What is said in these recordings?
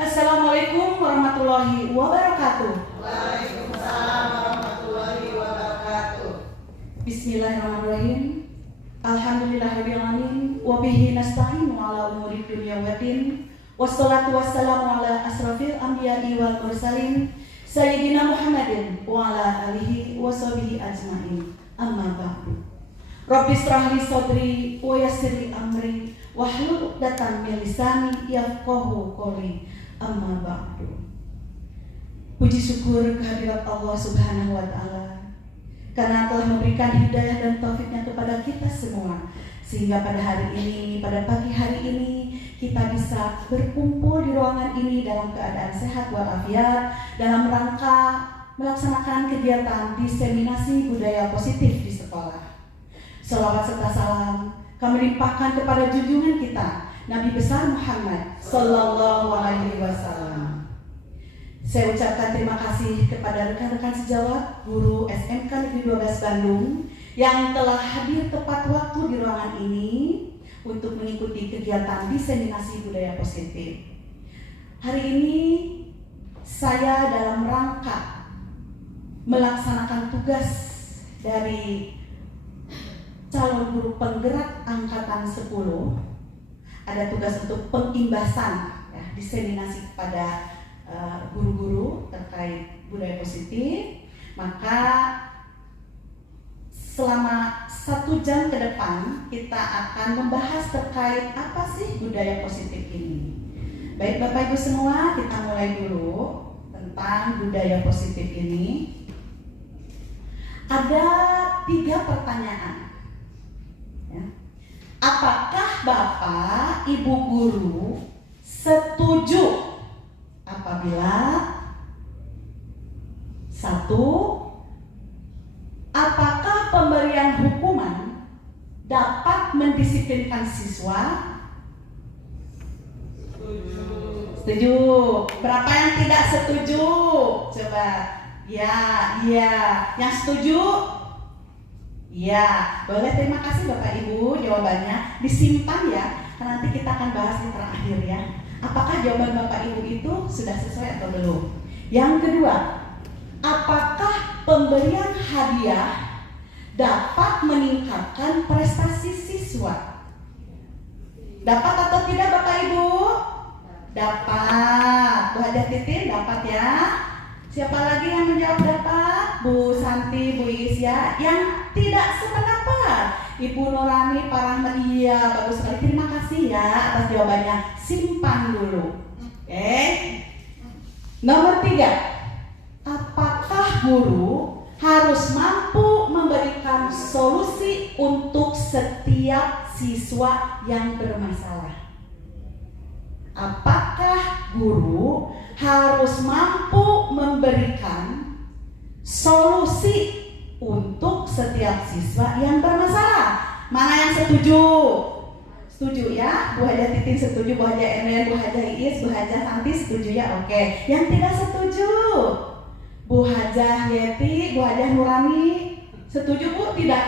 Assalamualaikum warahmatullahi wabarakatuh. Waalaikumsalam warahmatullahi wabarakatuh. Bismillahirrahmanirrahim. Alhamdulillahirabbil alamin wa bihi nasta'inu ala umuri dunya waddin. Wassalatu wassalamu ala asrofil anbiya'i wal mursalin sayyidina Muhammadin wa ala alihi wa sahbihi ajmain. Amma ba'du. Rabbi shrah li sadri wa yassir li amri wahlul 'uqdatam min lisani yafqahu qawli. Amma ba'du. Puji syukur kehadirat Allah Subhanahu wa taala karena telah memberikan hidayah dan taufiknya kepada kita semua, sehingga pada hari ini, pada pagi hari ini, kita bisa berkumpul di ruangan ini dalam keadaan sehat walafiat dalam rangka melaksanakan kegiatan diseminasi budaya positif di sekolah. Shalawat serta salam kami limpahkan kepada junjungan kita Nabi besar Muhammad Sallallahu Alaihi Wasallam. Saya ucapkan terima kasih kepada rekan-rekan sejawat guru SMK Negeri 12 Bandung yang telah hadir tepat waktu di ruangan ini untuk mengikuti kegiatan diseminasi budaya positif. Hari ini saya dalam rangka melaksanakan tugas dari calon guru penggerak angkatan 10. Ada tugas untuk pengimbasan ya, diseminasi kepada guru-guru terkait budaya positif. Maka selama 1 jam ke depan kita akan membahas terkait apa sih budaya positif ini. Baik Bapak Ibu semua, kita mulai dulu tentang budaya positif ini. Ada 3 pertanyaan ya. Apakah Bapak, Ibu guru setuju apabila 1. Apakah pemberian hukuman dapat mendisiplinkan siswa? Setuju. Berapa yang tidak setuju? Coba. Ya. Yang setuju? Ya, boleh. Terima kasih Bapak Ibu. Jawabannya disimpan ya, karena nanti kita akan bahas di terakhir ya. Apakah jawaban Bapak Ibu itu sudah sesuai atau belum? Yang kedua, apakah pemberian hadiah dapat meningkatkan prestasi siswa? Dapat atau tidak Bapak Ibu? Dapat. Bu Hajah Titin dapat ya. Siapa lagi yang menjawab dapat? Bu Santi, Bu Isya. Yang tidak sependapat, Ibu Nurani, Pak Rahmat. Iya, bagus sekali. Terima kasih ya atas jawabannya. Simpan dulu. Oke. Nomor 3. Apakah guru harus mampu memberikan solusi untuk setiap siswa yang bermasalah? Apakah guru harus mampu memberikan solusi untuk setiap siswa yang bermasalah? Mana yang setuju? Setuju ya? Bu Hajah Titin setuju, Bu Hajah Enen, Bu Hajah Iis, Bu Hajah Santi setuju ya? Oke. Yang tidak setuju? Bu Hajah Yeti, Bu Hajah Nurani setuju Bu? Tidak?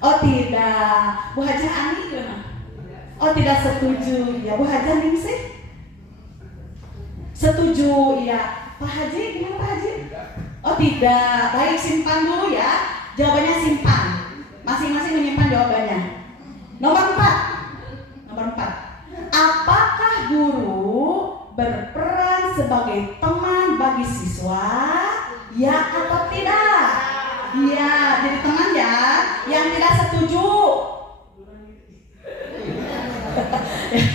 Oh tidak. Bu Hajah Ani gimana? Oh tidak setuju. Ya Bu Hajah Ningsih? Setuju ya. Pak Haji gimana Pak Haji? Oh tidak. Baik, simpan dulu ya. Jawabannya simpan. Masing-masing menyimpan jawabannya. Nomor 4. Apakah guru berperan sebagai teman bagi siswa? Ya atau tidak? Iya, jadi teman ya. Yang tidak setuju?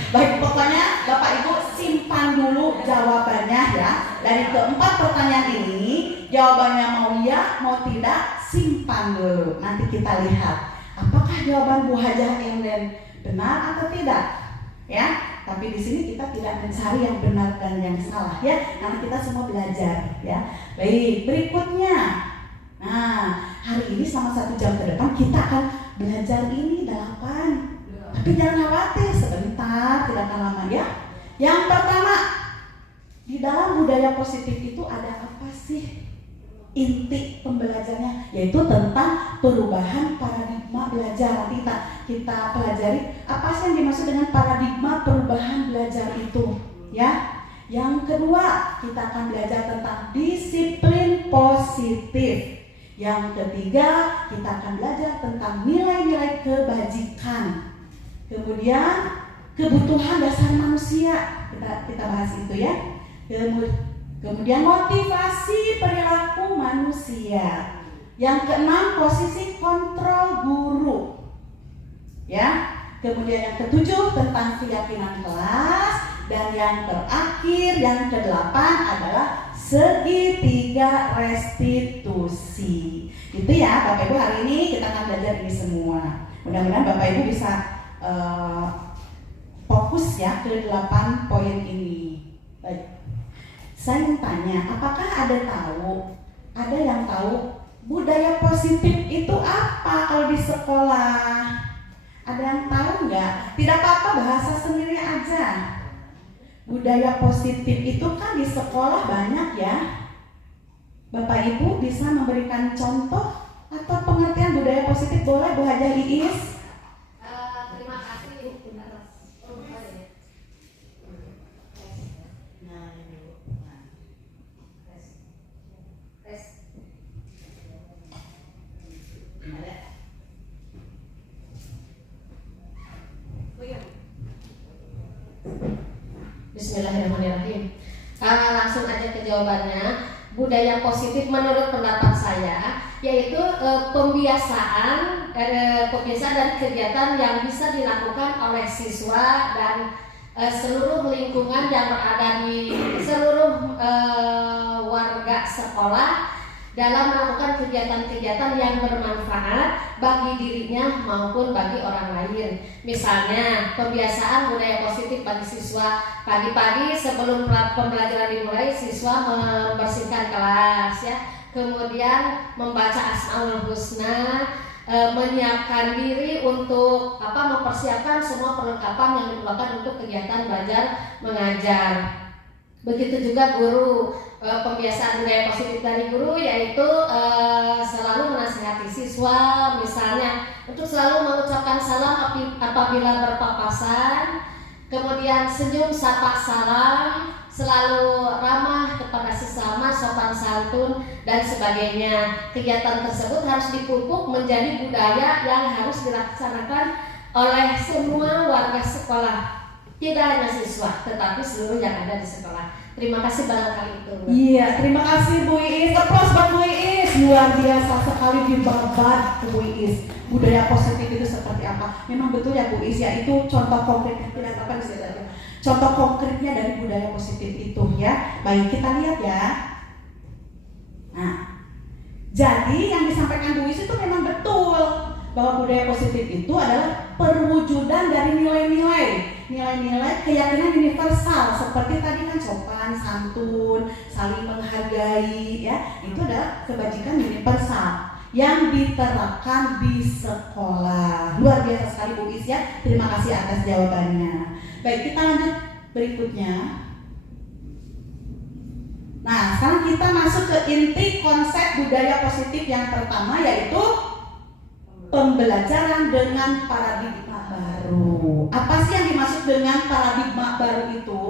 Baik, pokoknya Bapak Ibu simpan dulu jawabannya ya. Dari keempat pertanyaan ini, jawabannya mau ya, mau tidak, simpan dulu. Nanti kita lihat apakah jawaban Bu Hajah Enden benar atau tidak. Ya, tapi di sini kita tidak mencari yang benar dan yang salah ya, karena kita semua belajar ya. Baik, berikutnya. Nah, hari ini selama 1 jam ke depan kita akan belajar ini 8. Tapi jangan khawatir, sebentar, tidak akan lama ya. Yang pertama, di dalam budaya positif itu ada apa sih? Inti pembelajarannya yaitu tentang perubahan paradigma belajar. Nanti kita pelajari apa sih yang dimaksud dengan paradigma perubahan belajar itu ya. Yang kedua produktif. Yang ketiga, kita akan belajar tentang nilai-nilai kebajikan. Kemudian kebutuhan dasar manusia, kita bahas itu ya. Kemudian motivasi perilaku manusia. Yang keenam, posisi kontrol guru. Ya. Kemudian yang ketujuh tentang keyakinan kelas, dan yang terakhir yang kedelapan adalah segitiga restitusi. Itu ya Bapak Ibu, hari ini kita akan belajar ini semua. Mudah-mudahan Bapak Ibu bisa fokus ya ke 8 poin ini. Baik. Saya mau tanya, apakah ada yang tahu budaya positif itu apa kalau di sekolah? Ada yang tahu nggak? Tidak apa-apa, bahasa sendiri aja. Budaya positif itu kan di sekolah banyak ya. Bapak Ibu bisa memberikan contoh atau pengertian budaya positif, boleh Bu Hajah Iis? Terima kasih. Bismillahirrahmanirrahim. Langsung aja ke jawabannya. Budaya positif menurut pendapat saya yaitu pembiasaan dan kegiatan yang bisa dilakukan oleh siswa dan seluruh lingkungan yang berada di seluruh warga sekolah dalam melakukan kegiatan-kegiatan yang bermanfaat bagi dirinya maupun bagi orang lain. Misalnya, kebiasaan budaya positif bagi siswa. Pagi-pagi sebelum pembelajaran dimulai, siswa membersihkan kelas ya. Kemudian membaca Asmaul Husna, menyiapkan diri untuk mempersiapkan semua perlengkapan yang diperlukan untuk kegiatan belajar mengajar. Begitu juga guru, pembiasaan budaya positif dari guru yaitu selalu menasihati siswa, misalnya untuk selalu mengucapkan salam apabila berpapasan, kemudian senyum sapa salam, selalu ramah kepada sesama, sopan santun dan sebagainya. Kegiatan tersebut harus dipupuk menjadi budaya yang harus dilaksanakan oleh semua warga sekolah. Tidak hanya siswa, tetapi seluruh yang ada di sekolah. Terima kasih barangkali itu. Iya, terima kasih Bu Iis. Applause buat Bu Iis. Luar biasa sekali dibabat Bu Iis. Budaya positif itu seperti apa? Memang betul ya Bu Iis ya, itu contoh konkretnya. Tidak apa-apa disini. Contoh konkretnya dari budaya positif itu ya. Baik, kita lihat ya. Nah, jadi yang disampaikan Bu Iis itu memang betul bahwa budaya positif itu adalah perwujudan dari nilai-nilai keyakinan universal seperti tadi kan sopan, santun, saling menghargai ya. Itu adalah kebajikan universal yang diterapkan di sekolah. Luar biasa sekali Bu Is ya. Terima kasih atas jawabannya. Baik, kita lanjut berikutnya. Nah, sekarang kita masuk ke inti konsep budaya positif yang pertama, yaitu pembelajaran dengan paradigma baru. Apa sih yang dimaksud dengan paradigma baru itu?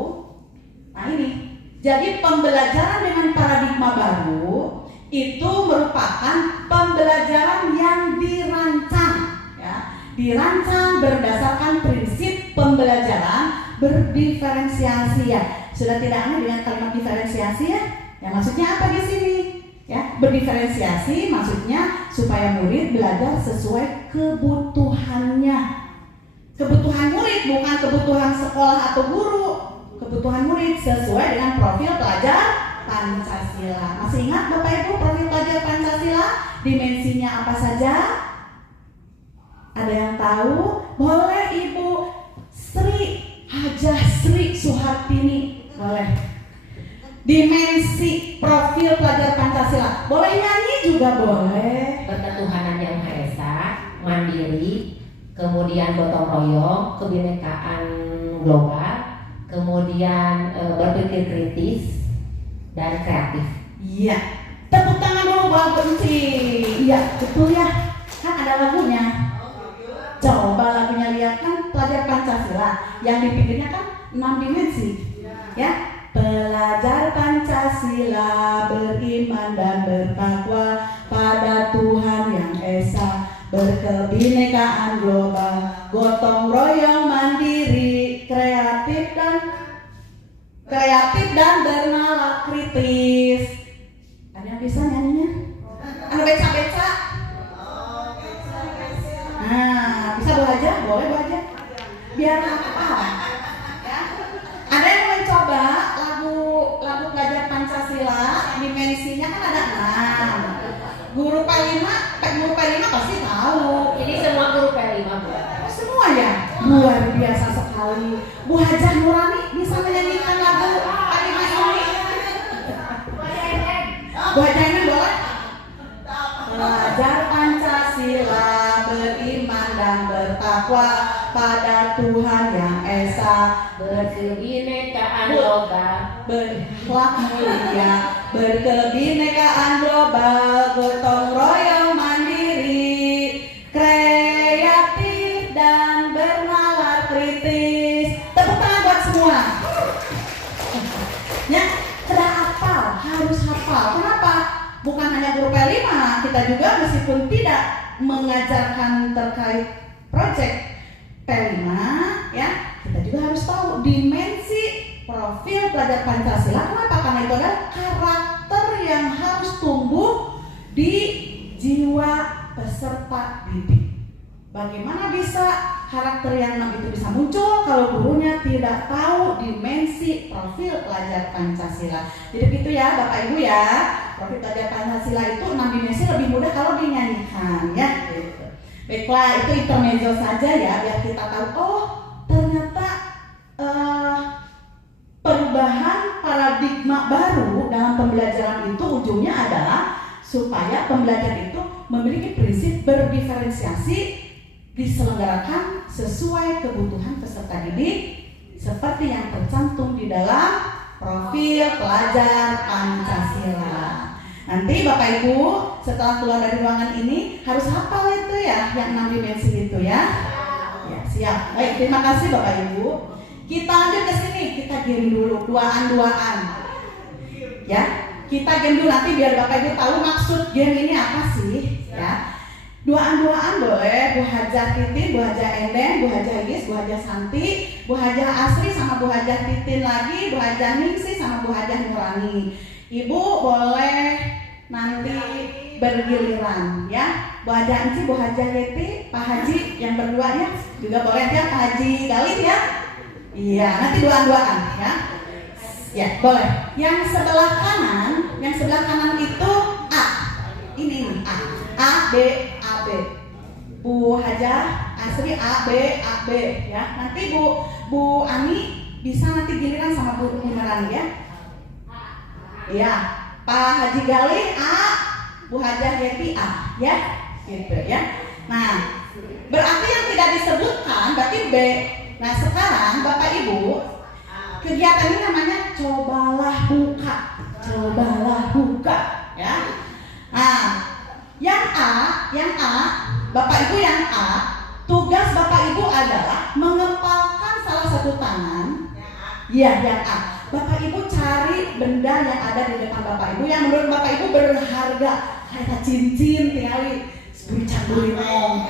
Nah ini, jadi pembelajaran dengan paradigma baru itu merupakan pembelajaran yang dirancang, ya, dirancang berdasarkan prinsip pembelajaran berdiferensiasi ya. Sudah tidak aneh dengan kalimat diferensiasi ya? Ya maksudnya apa di sini? Ya, berdiferensiasi maksudnya supaya murid belajar sesuai kebutuhannya. Kebutuhan murid bukan kebutuhan sekolah atau guru. Kebutuhan murid sesuai dengan profil pelajar Pancasila. Masih ingat Bapak Ibu profil pelajar Pancasila? Dimensinya apa saja? Ada yang tahu? Boleh Ibu Sri Hajah Sri Suhartini. Boleh. Dimensi profil pelajar Pancasila. Boleh nyanyi juga boleh. Berketuhanan yang Maha Esa, mandiri, kemudian gotong royong, kebinekaan global, kemudian berpikir kritis dan kreatif. Iya. Tepuk tangan dulu buat Benci. Iya, betul ya. Kan ada lagunya. Coba lagunya lihat, kan pelajar Pancasila. Yang dipikirnya kan 6 dimensi. Ya. Pelajar Pancasila beriman dan bertakwa, pada Tuhan yang Esa, berkebinekaan global, gotong royong mandiri, kreatif dan bernalar kritis. Ada yang bisa nyanyinya? Anu beca-beca? Nah, bisa belajar? Boleh belajar? Biar apa? Ya. Ada yang mencoba lagu pelajar Pancasila, dimensinya kan ada 6. Guru P5 pasti tahu. Ini semua guru P5. Semua ya? Luar biasa sekali. Bu Hajah Nurani bisa menyanyikan lagu P5 ini? Bu Hajah ini boleh? Belajar Pancasila, beriman dan bertakwa pada Tuhan yang Esa, berkebinekaan global, berakhlak mulia, berkebinekaan global, gotong royong mandiri, kreatif dan bernalar kritis. Tepuk tangan buat semua. Ya, sudah hafal, harus hafal. Kenapa? Bukan hanya guru P5, kita juga meskipun tidak mengajarkan terkait proyek P5, ya, kita juga harus tahu dimensi profil pelajar Pancasila. Kenapa? Karena itu adalah karakter yang harus tumbuh di jiwa peserta didik. Bagaimana bisa karakter yang 6 itu bisa muncul kalau gurunya tidak tahu dimensi profil pelajar Pancasila. Jadi begitu ya Bapak Ibu ya, profil pelajar Pancasila itu 6 dimensi lebih mudah kalau dinyanyikan ya. Gitu. Baiklah, itu intermezzo saja ya, biar kita tahu oh ternyata perubahan paradigma baru dalam pembelajaran itu ujungnya adalah supaya pembelajar itu memiliki prinsip berdiferensiasi, diselenggarakan sesuai kebutuhan peserta didik seperti yang tercantum di dalam profil pelajar Pancasila. Nanti Bapak Ibu setelah keluar dari ruangan ini harus hafal itu ya, yang 6 dimensi itu ya. Ya, siap. Baik, terima kasih Bapak Ibu. Kita lanjut ke sini, kita game dulu, duaan-duaan. Ya, kita game dulu nanti biar Bapak Ibu tahu maksud game ini apa sih, ya. Duaan-duaan boleh, Bu Hajah Titin, Bu Hajah Endeng, Bu Hajah Igis, Bu Hajah Santi, Bu Hajah Asri sama Bu Hajah Titin lagi, Bu Hajah Ningsi sama Bu Hajah Nurani. Ibu boleh nanti bergiliran ya. Bu Hajah Enci, Bu Hajah Yeti, Pak Haji yang berdua ya juga boleh ya, Pak Haji Galih ya. Iya, nanti duaan-duaan ya. Ya, boleh. Yang sebelah kanan itu A. Ini A. A, B, A, B. Bu Hajah Asri A, B, A, B ya. Nanti Bu Ani bisa nanti giliran sama Bu Nurani ya. Iya, Pak Haji Galih A, Bu Hajah Yeti A ya. Gitu ya. Nah, berarti yang tidak disebutkan berarti B. Nah, sekarang Bapak Ibu, kegiatan ini namanya cobalah buka. Cobalah buka ya. Nah, yang A, Bapak Ibu yang A, tugas Bapak Ibu adalah mengepalkan salah satu tangan. Ya, yang A. Bapak Ibu cari benda yang ada di depan Bapak Ibu yang menurut Bapak Ibu berharga, kayak cincin, tinggali camburi nong.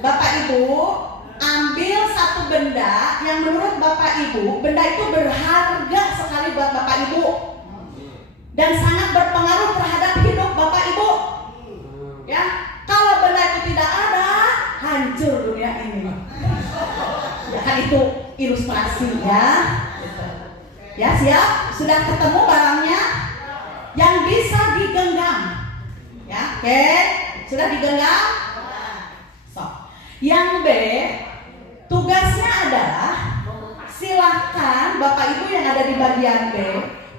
Bapak Ibu ambil satu benda yang menurut Bapak Ibu benda itu berharga sekali buat Bapak Ibu dan sangat berpengaruh terhadap hidup Bapak Ibu. Ya, kalau benda itu tidak ada, hancur dunia ini. Ya kan itu ilustrasi ya. Ya, siap? Sudah ketemu barangnya yang bisa digenggam. Ya, oke. Sudah digenggam? So. Yang B, tugasnya adalah silakan Bapak Ibu yang ada di bagian B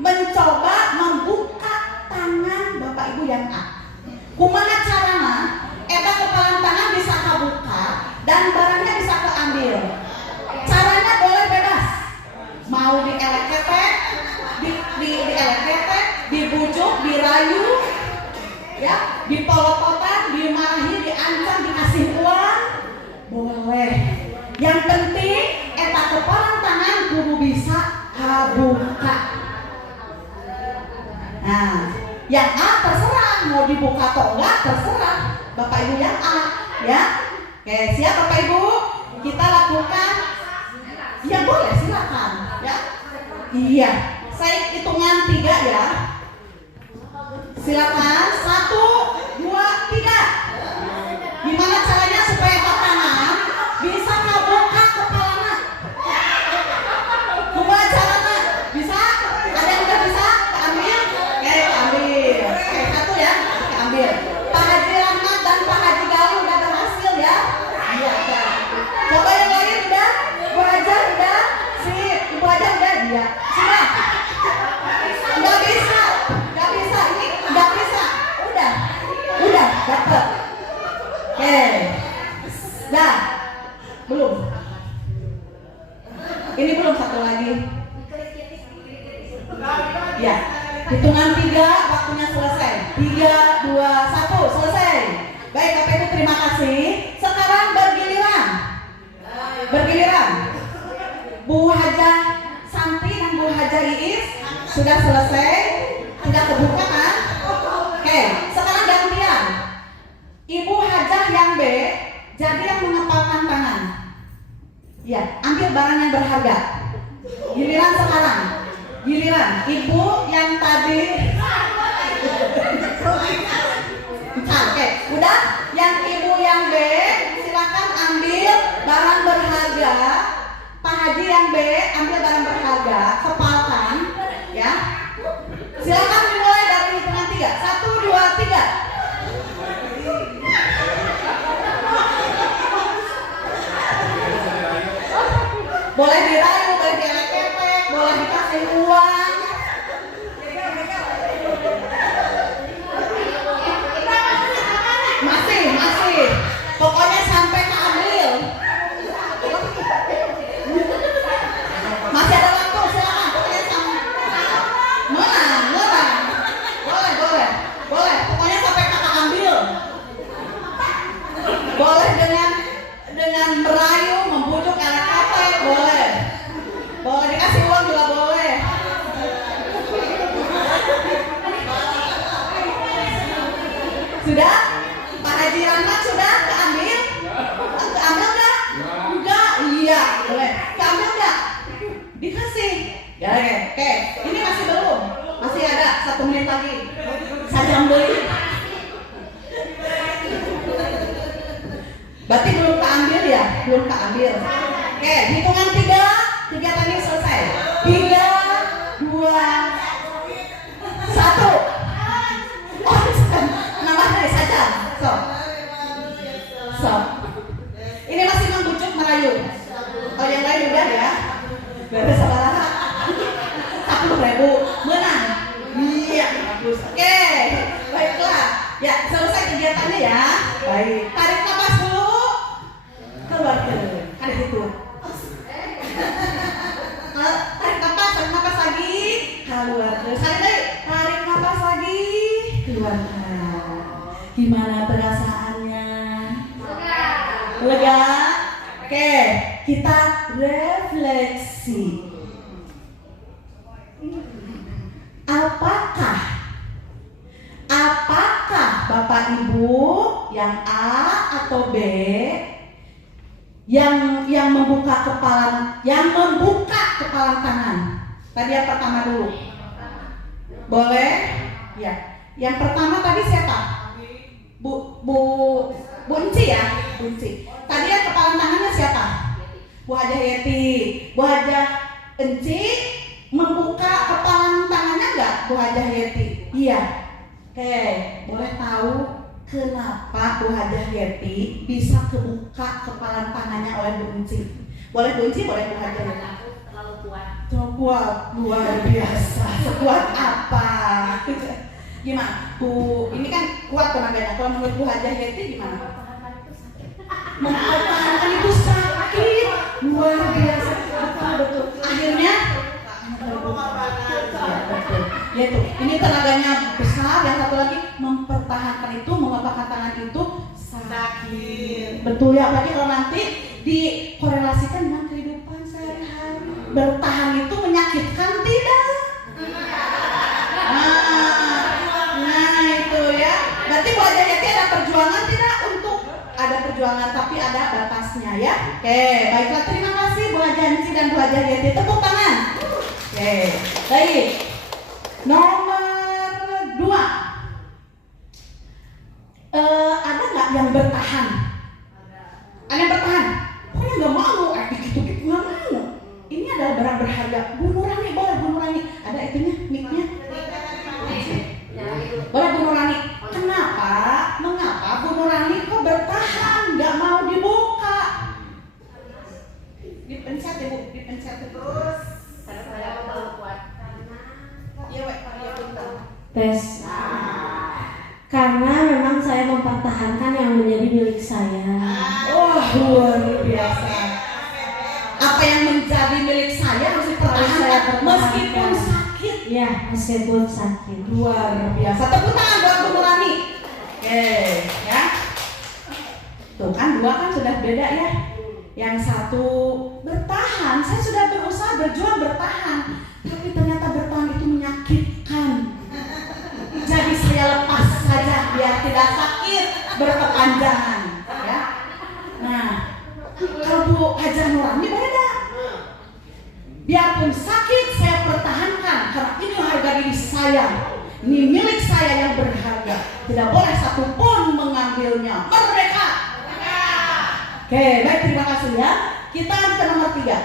mencoba membuka tangan Bapak Ibu yang A. Kumaha carana? Eta kepalan tangan bisa kebuka dan barangnya bisa keambil. Caranya boleh bebas. Mau dielek-ketek, dielek-ketek, dibujuk, dirayu, ya, dipolototan, dimarahi, diancam, dikasih uang, boleh. Yang penting eta kepalan tangan kudu bisa kabuka. Nah, yang A terserah mau dibuka atau enggak terserah Bapak Ibu yang A, ya. Oke, siap Bapak Ibu? Kita lakukan. Ya boleh, silakan, ya. Iya, saya hitungan 3 ya. Silakan, 1, 2, 3. Gimana caranya supaya pasangan bisa ngebuka kepalanya? Coba caranya, bisa? Ada yang udah bisa? Ambil? Oke, ambil. Oke, 1 ya, ambil. Pak Haji Rahmat dan Pak Haji Galih udah berhasil ya? Iya, udah. Coba yang lain udah? Bu Hajar udah? Sip, Ibu Hajar udah? Iya. Sudah? Nggak bisa, nggak bisa, ini nggak bisa. Udah, dapet. Oke, dah, belum. Ini belum, satu lagi. Ya, hitungan 3, waktunya selesai. 3, 2, 1, selesai. Baik, Bapak Ibu terima kasih. Sekarang bergiliran. Bu Hajah Santi dan Bu Hajah Iis sudah selesai. Tidak kebuka kan? Oke, sekarang gantian. Ibu Hajah yang B jadi yang mengepalkan tangan. Ya, ambil barang yang berharga. Giliran sekarang. Giliran Ibu yang tadi. Oke, udah. Yang Ibu yang B silakan ambil barang berharga. Pak Haji yang B ambil barang berharga, kepalkan, ya. Silakan dimulai dari hitungan 3. 1, 2, 3. Boleh dirayu, boleh dielek-elek, boleh dikasih uang. Masih. Pokoknya sampai keambil. Masih ada waktu, silakan. Pokoknya sampai menang. Boleh. Pokoknya sampai kakak ambil. Boleh dengan merayu, membujuk elek-elek, boleh. Boleh dikasih uang juga boleh. Sudah? Pak Haji Rahmat sudah keambil? Keambil nggak? Enggak. Iya, boleh. Keambil nggak? Dikasih. Ya, oke. Ini masih belum. Masih ada 1 menit lagi. Sajam beli. Berarti belum keambil ya? Belum keambil. Oke, hitungan 3 tadi selesai. 3, 2, 1. Oh, nambah dari saja. So. Ini masih membujuk merayu. Oh, yang lain udah ya? Beres sabaraha. 10.000 menang. Iya, bagus. Oke, baiklah. Ya, selesai kegiatannya ya. Baik. Tarik nafas dulu. Keluarkan. Ada itu. Tarik nafas lagi. Keluar. Tarik nafas lagi. Keluarkan. Gimana perasaannya? Lega? Oke, kita refleksi. Apakah Bapak Ibu yang A atau B yang membuka kepalan tangan? Tadi yang pertama dulu. Boleh? Ya. Yang pertama tadi siapa? Bu Enci ya? Bu Enci. Tadi yang kepalan tangannya siapa? Bu Hajah Yeti. Bu Hajah Enci membuka kepalan tangannya enggak Bu Hajah Yeti? Iya. Oke, boleh tahu kenapa Bu Hajah Yeti bisa kebuka kepalan tangannya oleh Bu Enci? Boleh Bu Enci, boleh Bu Hajah Yeti? Terlalu kuat, luar biasa. Sekuat apa? Gimana? Bu, ini kan kuat tenaganya. Kalau menurut Bu Hajah Yeti gimana? Mempertahankan itu sakit, luar biasa. Betul. Akhirnya ya itu, ini tenaganya besar. Yang satu lagi mempertahankan itu, mengepakkan tangan itu sakit. Betul ya, apalagi kalau nanti dikorelasikan dengan kehidupan sehari-hari. Bertahan itu menyakitkan tidak? Nah itu ya. perjuangan tidak untuk ada perjuangan, tapi ada batasnya ya. Oke, baiklah, terima kasih Bu Haja Enci dan Bu Haja Yeti. Tepuk tangan. Oke, baik. Nomor 2. Ada nggak yang bertahan? Ada yang bertahan? Pokoknya nggak mau, dikit-dikit nggak mau. Ini adalah barang berharga. Bu Nurani, boleh Bu Nurani? Ada itunya, mic-nya? Boleh Bu Nurani? Kenapa? Mengapa Bu Nurani kok bertahan? Nggak mau dibuka? Dipencet ya Bu, dipencet terus. Saya mau kuat. Iya, Wek, iya betul. Tes. Karena memang saya mempertahankan yang menjadi milik saya. Wah, luar biasa. Apa yang menjadi milik saya harus dipertahankan meskipun sakit. Ya, meskipun sakit. Luar biasa. Tepuk tangan buat Bu Nurani. Oke, ya. Tuh kan 2 kan sudah beda ya. Yang satu bertahan, saya sudah berusaha berjuang bertahan, tapi ternyata bertahan itu menyakitkan. Jadi saya lepas saja biar tidak sakit berkepanjangan, ya. Nah, kalau Bu Haja Nurani beda. Biarpun sakit saya pertahankan karena ini harga diri saya. Ini milik saya yang berharga. Tidak boleh satupun mengambilnya. Merdeka. Oke, baik, terima kasih ya. Kita ke nomor 3.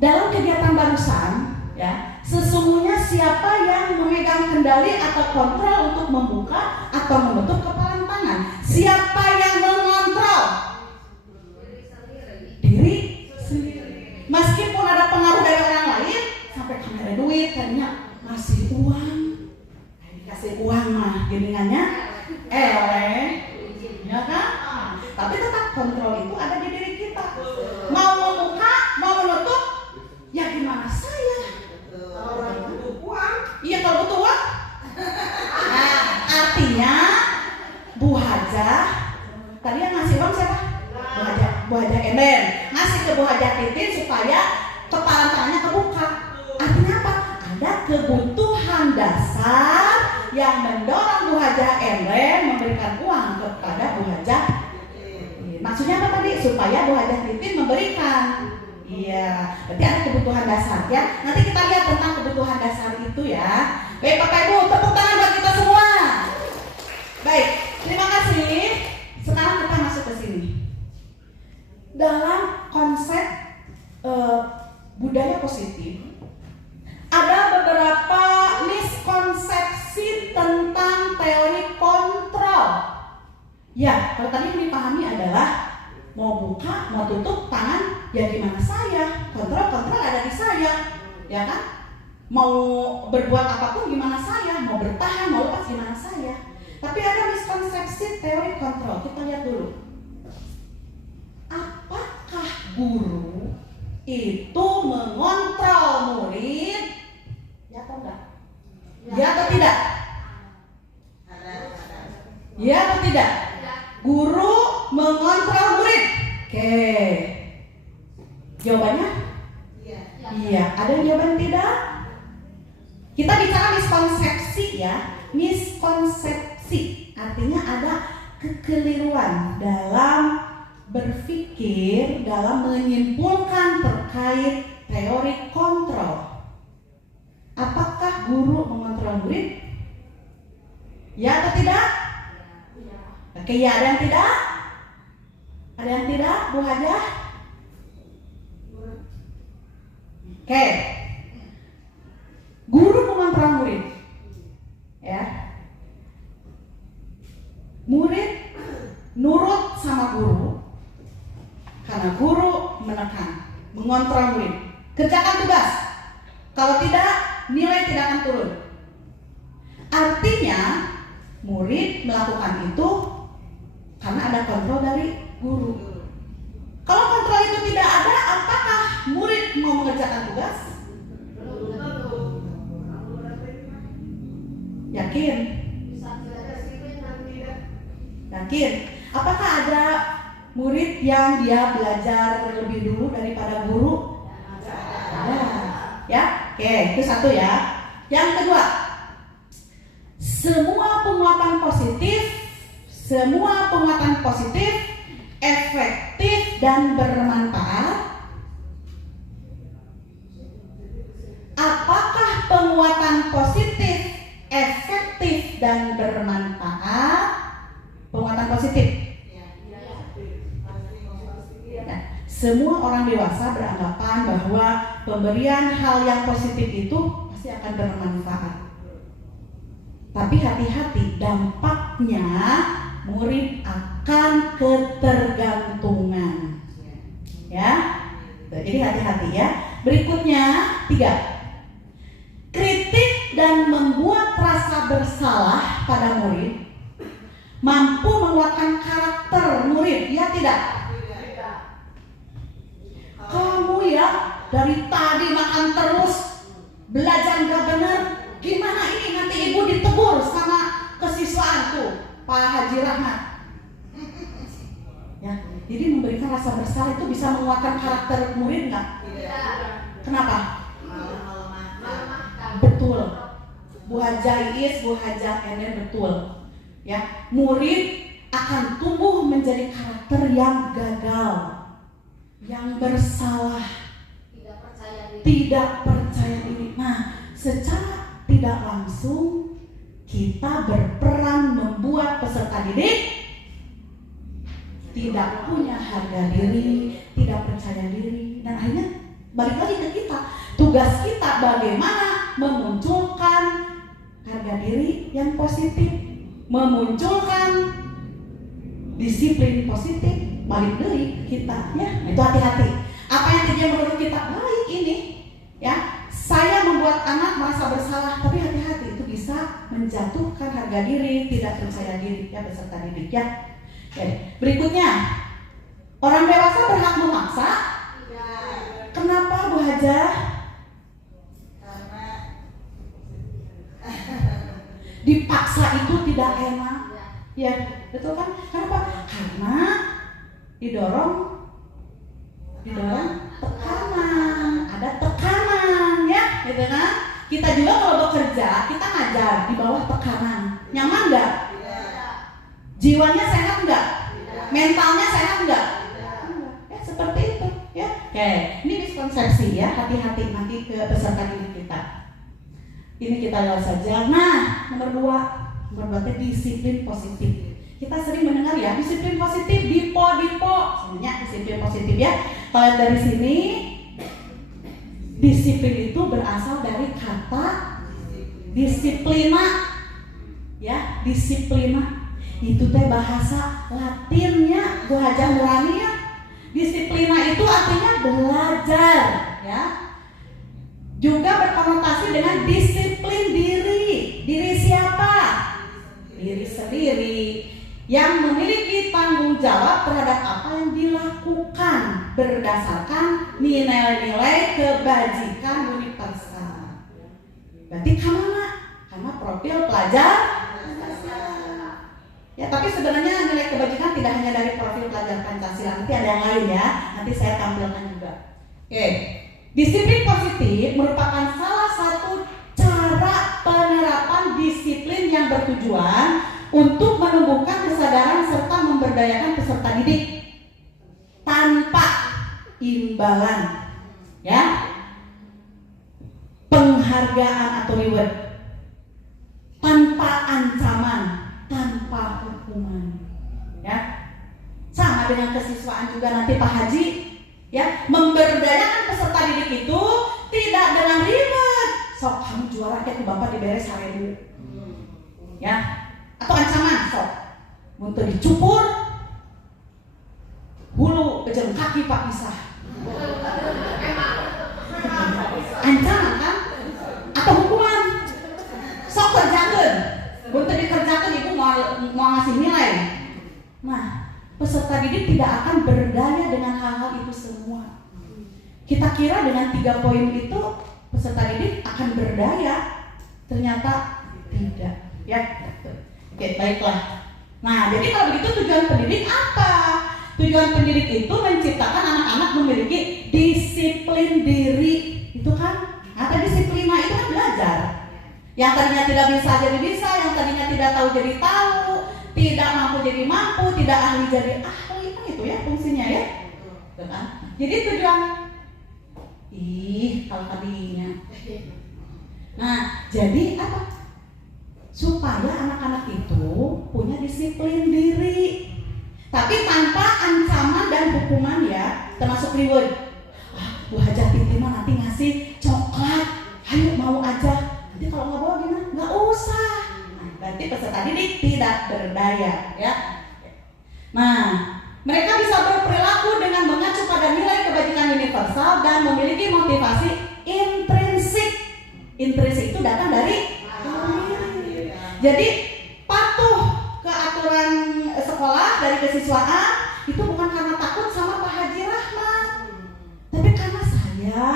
Dalam kegiatan barusan, ya, sesungguhnya siapa yang memegang kendali atau kontrol untuk membuka atau menutup kepalan tangan? Siapa yang mengontrol? Diri sendiri. Meskipun ada pengaruh dari orang lain, sampai kamera duit, tadinya ngasih uang, dikasih uang mah, geningannya, ya kan? Tapi tetap kontrol itu ada di diri kita. Mau membuka, mau menutup, ya gimana saya? Iya, kalau butuh uang. Nah, artinya Bu Haja tadi yang ngasih uang siapa? Bu Haja Enden ngasih ke Bu Haja Titin supaya kepala tangannya kebuka. Artinya apa? Ada kebutuhan dasar yang mendorong Bu Haja Enden memberikan uang kepada Bu Haja. Maksudnya apa tadi? Supaya Bu Haja Titin memberikan. Iya, berarti ada kebutuhan dasar ya. Nanti kita lihat tentang kebutuhan dasar itu ya. Baik Bapak Ibu, tepuk tangan buat kita semua. Baik, terima kasih. Sekarang kita masuk ke sini. Dalam konsep budaya positif, ada beberapa miskonsepsi tentang teori kontrol. Ya, kalau tadi yang dipahami adalah mau buka, mau tutup tangan, ya gimana saya? Kontrol ada di saya, ya kan? Mau berbuat apapun gimana saya? Mau bertahan, mau lepas gimana saya? Tapi ada miskonsepsi teori kontrol. Kita lihat dulu. Apakah guru itu mengontrol murid? Ya atau enggak? Ya atau tidak? Ya atau tidak? Guru mengontrol murid. Oke. Jawabannya? Iya. Ada yang jawaban tidak? Kita bicara miskonsepsi ya. Miskonsepsi artinya ada kekeliruan dalam berpikir, dalam menyimpulkan terkait teori kontrol. Apakah guru mengontrol murid? Ya atau tidak? Oke, ya, ada yang tidak? Ada yang tidak, Bu Haja? Oke. Guru mengontrol murid. Ya. Murid nurut sama guru karena guru menekan, mengontrol murid. Kerjakan tugas. Kalau tidak, nilai tidak akan turun. Artinya, murid melakukan itu karena ada kontrol dari guru. Kalau kontrol itu tidak ada, apakah murid mau mengerjakan tugas? Yakin? Yakin? Apakah ada murid yang dia belajar lebih dulu daripada guru? Ada. Ya? Oke, itu satu ya. Yang kedua, semua penguatan positif Semua penguatan positif efektif dan bermanfaat. Apakah penguatan positif efektif dan bermanfaat? Penguatan positif. Nah, semua orang dewasa beranggapan bahwa pemberian hal yang positif itu pasti akan bermanfaat. Tapi hati-hati, dampaknya murid akan ketergantungan. Ya, jadi hati-hati ya. Berikutnya 3. Kritik dan membuat rasa bersalah pada murid mampu menguatkan karakter murid, ya tidak? Kamu ya dari tadi makan terus, belajar nggak benar, gimana ini nanti ibu ditegur sama kesiswaanku, Pak Haji Rahmat. Ya, jadi memberikan rasa bersalah itu bisa menguatkan karakter murid nggak? Kenapa? Betul, Bu Haja Iis, Bu Haja Enen, betul. Ya, murid akan tumbuh menjadi karakter yang gagal, yang bersalah, tidak percaya diri. Nah, secara tidak langsung kita berperan membuat peserta didik tidak punya harga diri, tidak percaya diri, dan akhirnya balik lagi ke kita. Tugas kita bagaimana memunculkan harga diri yang positif, memunculkan disiplin positif, balik dari kita ya. Itu hati-hati. Apa yang terjadi menurut kita baik ini ya, saya membuat anak merasa bersalah, tapi hati-hati, itu bisa menjatuhkan harga diri, tidak percaya diri ya peserta didik ya. Jadi, berikutnya, orang dewasa berhak memaksa. Kenapa Bu Haja? Dipaksa itu tidak enak. Ya, betul kan? Kenapa? Karena didorong tekanan, ada tekanan ya, gitu kan? Kita juga kalau bekerja, kita ngajar di bawah tekanan. Nyaman nggak? Jiwanya sehat nggak? Mentalnya sehat nggak? Ya, seperti itu ya. Oke, ini miskonsepsi ya, hati-hati nanti ke peserta didik kita. Ini kita lihat saja. Nah, nomor 2 itu disiplin positif. Kita sering mendengar ya, disiplin positif, dipo. Sebenarnya disiplin positif ya. Kalau dari sini, disiplin itu berasal dari kata disiplina. Ya, disiplina. Itu teh bahasa Latinnya Bu Haja Nurani ya. Disiplina itu artinya belajar ya. Juga berkonotasi dengan disiplin diri. Diri siapa? Diri sendiri yang memiliki tanggung jawab terhadap apa yang dilakukan berdasarkan nilai-nilai kebajikan universal. Berarti karena profil pelajar. Ya, tapi sebenarnya nilai kebajikan tidak hanya dari profil pelajar Pancasila, nanti ada yang lain ya. Nanti saya tampilkan juga. Oke. Disiplin positif merupakan salah satu cara penerapan disiplin yang bertujuan untuk menumbuhkan kesadaran serta memberdayakan peserta didik tanpa imbalan, ya, penghargaan atau reward, tanpa ancaman, tanpa hukuman, ya. Sama dengan kesiswaan juga nanti Pak Haji. Ya, memberdayakan peserta didik itu tidak dengan ribet. Sok kamu juara kayak Bapak diberes hari dulu. Ya, atau ancaman sok. Untuk dicupur hulu bejeng kaki Pak pisah. Ancaman kan? Atau hukuman. Sok kerjakeun. Untuk dikerjakan ibu mau ngasih nilai. Nah, peserta didik tidak akan berdaya dengan hal-hal itu semua. Kita kira dengan 3 poin itu peserta didik akan berdaya, ternyata tidak. Ya, oke, baiklah. Nah, jadi kalau begitu tujuan pendidik apa? Tujuan pendidik itu menciptakan anak-anak memiliki disiplin diri. Itu kan? Atau disiplina itu kan belajar. Yang tadinya tidak bisa jadi bisa, yang tadinya tidak tahu jadi tahu, tidak mampu jadi tidak ahli jadi ahli, kan itu ya fungsinya ya. Tuh kan? Jadi tujuan kalau tadinya. Nah, jadi apa? Supaya anak-anak itu punya disiplin diri. Tapi tanpa ancaman dan hukuman ya, termasuk reward. Bu Hajah Titi mah nanti ngasih coklat, ayo mau aja. Nanti kalau nggak bawa gimana? Nggak usah. Nah, berarti peserta didik tidak berdaya ya. Nah, mereka bisa berperilaku dengan mengacu pada nilai kebajikan universal dan memiliki motivasi intrinsik. Intrinsik itu datang dari diri. Jadi patuh ke aturan sekolah dari kesiswaan itu bukan karena takut sama Pak Haji Rahmat, tapi karena saya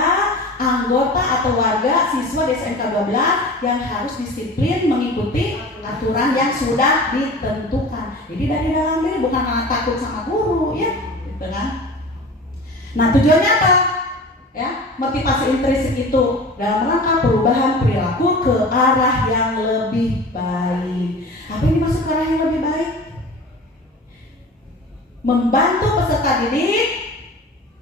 anggota atau warga siswa SMK 12 yang harus disiplin mengikuti aturan yang sudah ditentukan. Jadi dari dalam diri, bukan karena takut sama guru ya, gitu kan. Nah, tujuannya apa? Ya, motivasi intrinsik itu dalam rangka perubahan perilaku ke arah yang lebih baik. Apa ini masuk ke arah yang lebih baik? Membantu peserta didik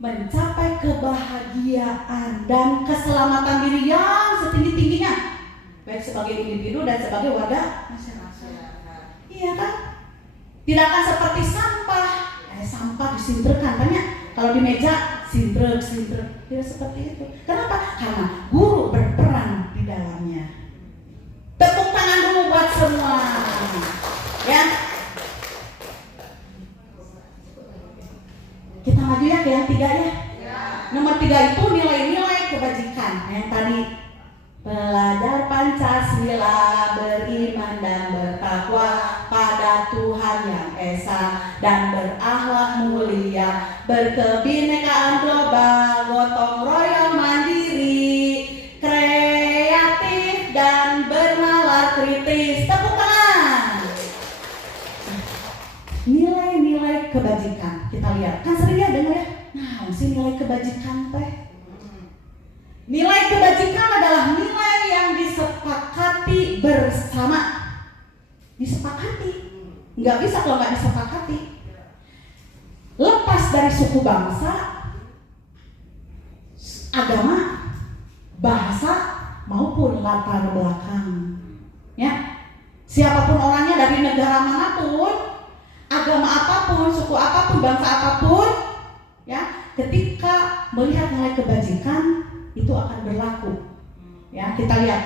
mencapai kebahagiaan dan keselamatan diri yang setinggi-tingginya, baik sebagai individu dan sebagai warga masyarakat. Iya kan? Tidak akan seperti sampah. Sampah disinterkan banyak. Kalau di meja sintrek. Tidak seperti itu. Kenapa? Karena guru berperan di dalamnya. Tepuk tangan dulu buat semua. Ya. Kita maju ya ke yang 3 ya. Nomor 3 itu nilai-nilai kebajikan. Yang tadi belajar Pancasila, beriman dan bertakwa pada Tuhan yang Esa dan berakhlak mulia, berkebinekaan global, gotong royong mandiri, kreatif dan bernalar kritis. Tepuk tangan. Nilai-nilai kebajikan kita lihat. Kan sering ya dengar ya. Nah, sih nilai kebajikan teh. Nilai kebajikan adalah nilai yang disepakati bersama. Disepakati. Nggak bisa kalau nggak disepakati. Lepas dari suku bangsa, agama, bahasa, maupun latar belakang. Ya, siapapun orangnya dari negara manapun, agama apapun, suku apapun, bangsa apapun, ya, ketika melihat nilai kebajikan itu akan berlaku. Ya, kita lihat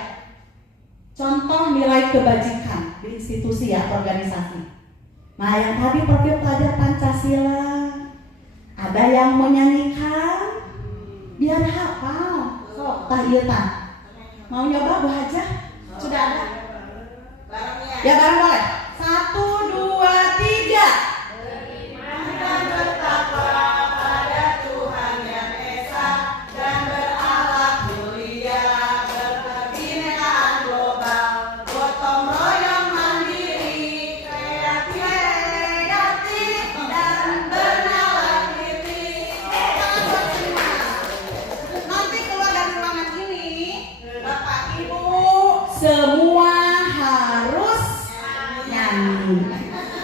contoh nilai kebajikan di institusi ya, organisasi. Nah, yang tadi program pelajar Pancasila, ada yang menyanyikan biar hafal. Sok tah ieu tah. Mau nyoba Bu Hajah? Sudah ada? Ya, bareng boleh. 1, 2, 3. Dan bertakwa pada Tuhan yang Esa dan berakhlak mulia, berkebinekaan global, gotong royong mandiri, kreatif dan bernalar kritis. Nanti keluar dari ruangan ini, Bapak Ibu Semua harus nyanyi.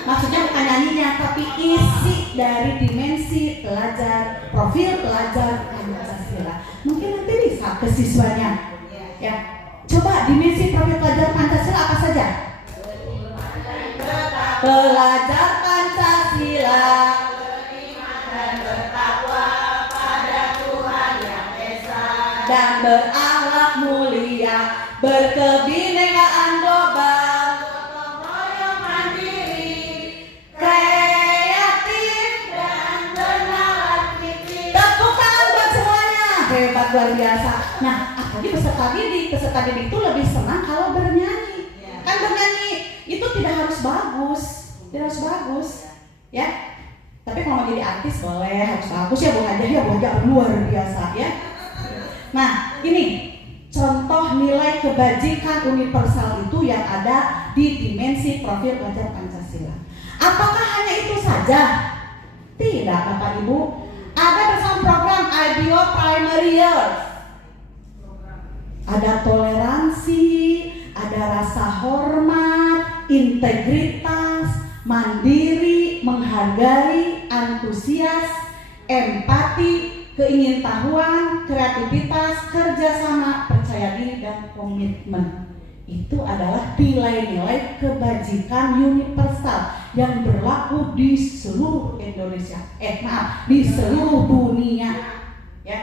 Maksudnya bukan nyanyinya, tapi isi dari dimensi pelajar, profil pelajar Pancasila. Mungkin nanti bisa ke siswanya. Ya, coba dimensi profil pelajar Pancasila apa saja? Pelajar Pancasila, dan bertakwa pada Tuhan yang Esa dan berakhlak mulia, berkebinekaan global, gotong royong mandiri, kreatif. dan bernalar kritis. Tepuk tangan buat semuanya. Hebat, luar biasa. Nah, apalagi peserta didik itu lebih senang kalau bernyanyi. Kan bernyanyi itu tidak harus bagus, ya. Tapi kalau mau jadi artis boleh, harus bagus ya Bu Hajah, ya Bu Hajah luar biasa ya. Nah, ini contoh nilai kebajikan universal itu yang ada di dimensi profil pelajar Pancasila. Apakah hanya itu saja? Tidak, Bapak Ibu. Ada dalam program IDEO Primary Years. Ada toleransi, ada rasa hormat, integritas, mandiri, menghargai dihargai, antusias, empati, keingintahuan, kreativitas, kerjasama, percaya diri, dan komitmen. Itu adalah nilai-nilai kebajikan universal yang berlaku di seluruh Indonesia. Di seluruh dunia. Ya.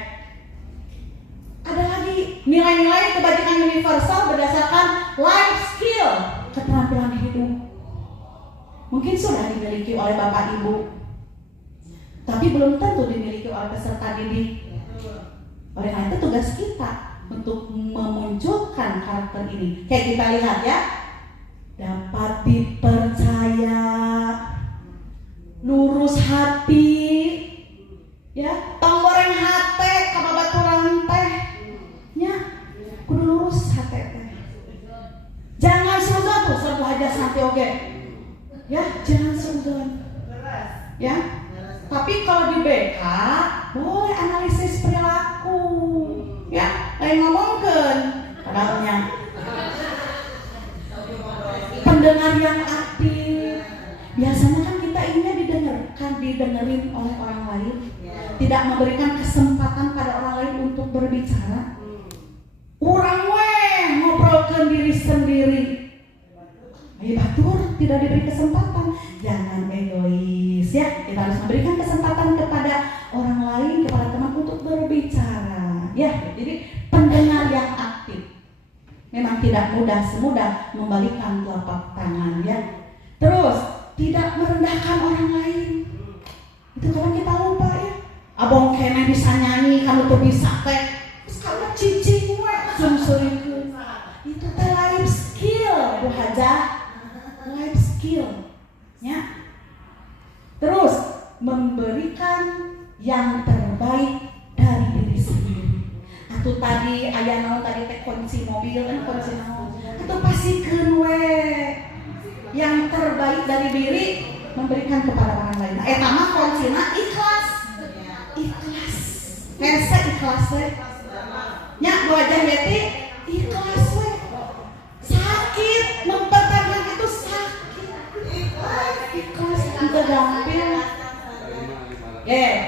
Ada lagi nilai-nilai kebajikan universal berdasarkan life skill, keterampilan hidup. Mungkin sudah dimiliki oleh Bapak Ibu, tapi belum tentu dimiliki oleh peserta didik. Oleh karena itu tugas kita untuk memunculkan karakter ini. Kayak kita lihat ya, dapat dipercaya, lurus hati, ya, tong goreng hate, kababaturan teh, ya, kudu lurus hate teh. Jangan suzon tuh, serbu aja santai oke. Ya, jangan suzon. Ya. Tapi kalau di BK boleh analisis perilaku, ya, lain ngomongkeun padahal pendengar yang aktif. Biasanya kan kita inginnya didengerin oleh orang lain, tidak memberikan kesempatan pada orang lain untuk berbicara. Urang weh ngobrolkeun diri sendiri. Ayo batur, tidak diberi kesempatan. Jangan egois ya. Kita harus memberikan kesempatan kepada orang lain, kepada teman untuk berbicara. Ya, jadi pendengar yang aktif. Memang tidak mudah semudah membalikan telapak tangan ya. Terus tidak merendahkan orang lain. Itu kadang kita lupa ya. Abang kene bisa nyanyi, kamu tuh bisa teh. Kamu cicing we sungsurikeun. Itu teh life skill, Bu Hajah. Life skill ya. Terus memberikan yang terbaik dari diri sendiri. Atau tadi aya naon tadi teh kunci mobil kan kunci naon. Atau pasikeun we yang terbaik dari diri memberikan kepada orang lain. Eta mah kuncina ikhlas. Ikhlas. Hese ikhlas we. Nya Bu Hajah Betty ikhlas we. Sakit mempertahankan itu sakit. Ikhlas untuk gampil.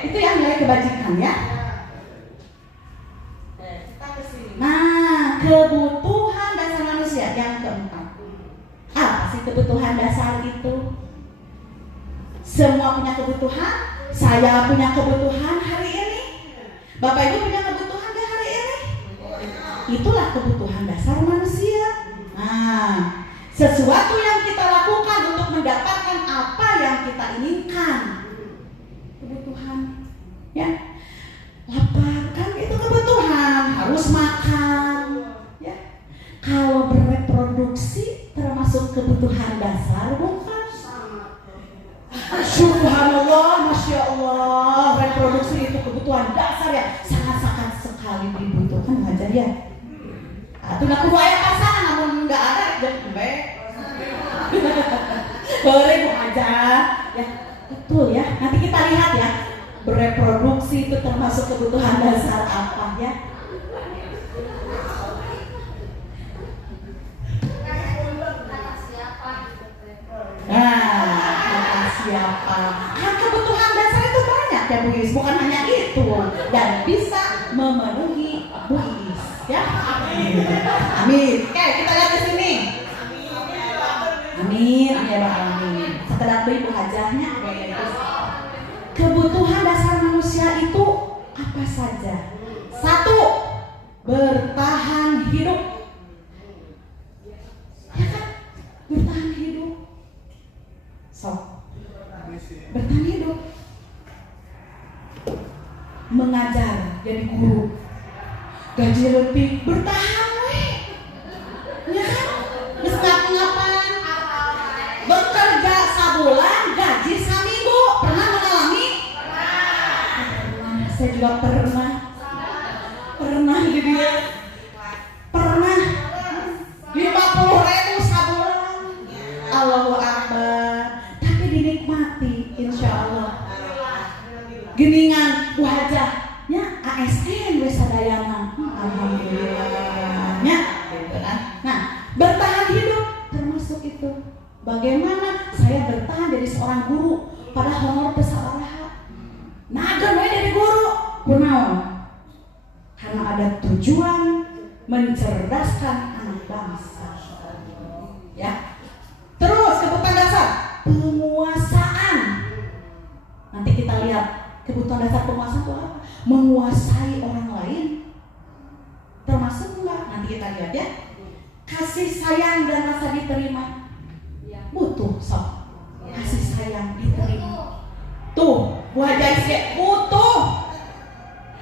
Itu yang nilai kebajikan ya. Nah, kebutuhan dasar manusia yang keempat. Apa sih kebutuhan dasar itu? Semua punya kebutuhan. Saya punya kebutuhan hari ini. Bapak Ibu punya kebutuhan gak hari ini? Itulah kebutuhan dasar manusia. Nah, sesuatu yang kita lakukan untuk mendapatkan apa yang kita inginkan. Kebutuhan, ya. Lapar kan itu kebutuhan, harus makan, ya. Kalau bereproduksi termasuk kebutuhan dasar bukan? Subhanallah, Masya Allah, reproduksi itu kebutuhan dasar ya, sangat-sangat sekali dibutuhkan aja ya. Atuh nak kuaya pasangan namun nggak ada jadi boleh Bu aja ya, betul ya. Nanti kita lihat ya, bereproduksi itu termasuk kebutuhan dasar apa ya. Nah, kata siapa? Nah, kebutuhan dasar itu banyak ya Bu Iis, bukan hanya itu, dan bisa memenuhi Bu Iis ya. Amin. Oke, kita lihat di sini. Amin, amin. Sekedar beri Bu Hajahnya. Kebutuhan dasar manusia itu apa saja? 1. Bertahan hidup. Ya kan? Bertahan hidup. Bertahan hidup. Mengajar, jadi guru. Gaji lebih, bertahan weh. Ya kan? Bisa ngapa-ngapain. Bekerja sabulan, gaji saminggu. Pernah mengalami? Pernah. Saya juga pernah. Pernah di dia. Pernah. 50.000 sabulan. Allahu Akbar. Tapi dinikmati, insya Allah. Geningan Bu Hajahnya ASN we sadayana. Alhamdulillahnya. Nah, bertahan hidup termasuk itu. Bagaimana saya bertahan jadi seorang guru pada honor teu sabaraha. Nageun we dari guru. Kunaon? Karena ada tujuan mencerdaskan anak bangsa. Ya. Terus kebutuhan dasar penguasaan. Nanti kita lihat kebutuhan dasar penguasaan itu apa? Menguasai orang lain. Termasuk enggak? Nanti kita lihat ya. Kasih sayang dan rasa diterima. Butuh sok. Kasih sayang diterima. Tuh, Bu Haja Isya butuh.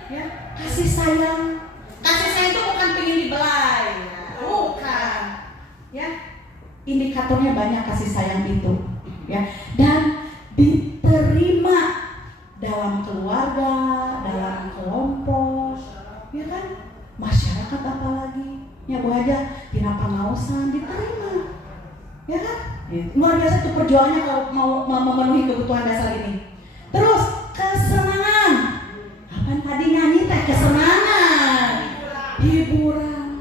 Ya, kasih sayang. Kasih sayang itu bukan pengen dibelai. Bukan. Ya. Indikatornya banyak kasih sayang itu. Ya. Dan diterima dalam keluarga, dalam kelompok, ya kan? Masyarakat apalagi. Ya Bu Haja, tina pangaosan diterima. Ya kan? Luar biasa tuh perjuangannya kalau mau memenuhi kebutuhan dasar ini. Terus kesenangan. Apa tadi nyanyi teh kesenangan. Hiburan.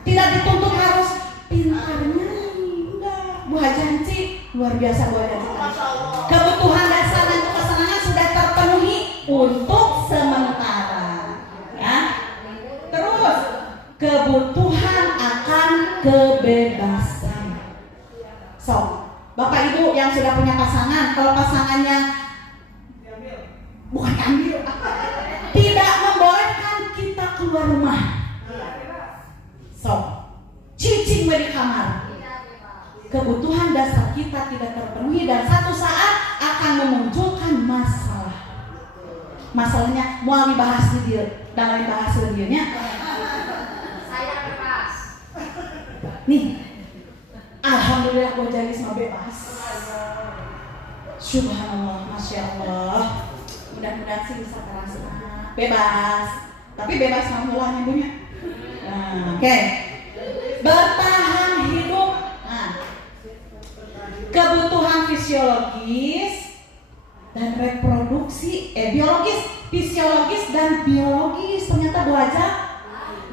Tidak dituntut harus pintar nyanyi. Enggak. Bu Hajanci luar biasa Bu Hajanci. Kebutuhan dasar dan kesenangan sudah terpenuhi untuk sementara. Ya. Terus kebutuhan akan kebebasan. So, Bapak Ibu yang sudah punya pasangan, kalau pasangannya bukan ambil, tidak membolehkan kita keluar rumah. So, cicing di kamar. Kebutuhan dasar kita tidak terpenuhi dan satu saat akan memunculkan masalah. Masalahnya mau dibahas di dia, dalam bahasa dianya. Saya keras. Nih. Alhamdulillah gue jadi semua bebas. Subhanallah, Masya Allah. Mudah-mudahan sih bisa terasa bebas. Tapi bebas mamulahnya punya. Oke. Bertahan hidup. Nah, kebutuhan fisiologis dan reproduksi, biologis, fisiologis dan biologis. Ternyata Bu Haja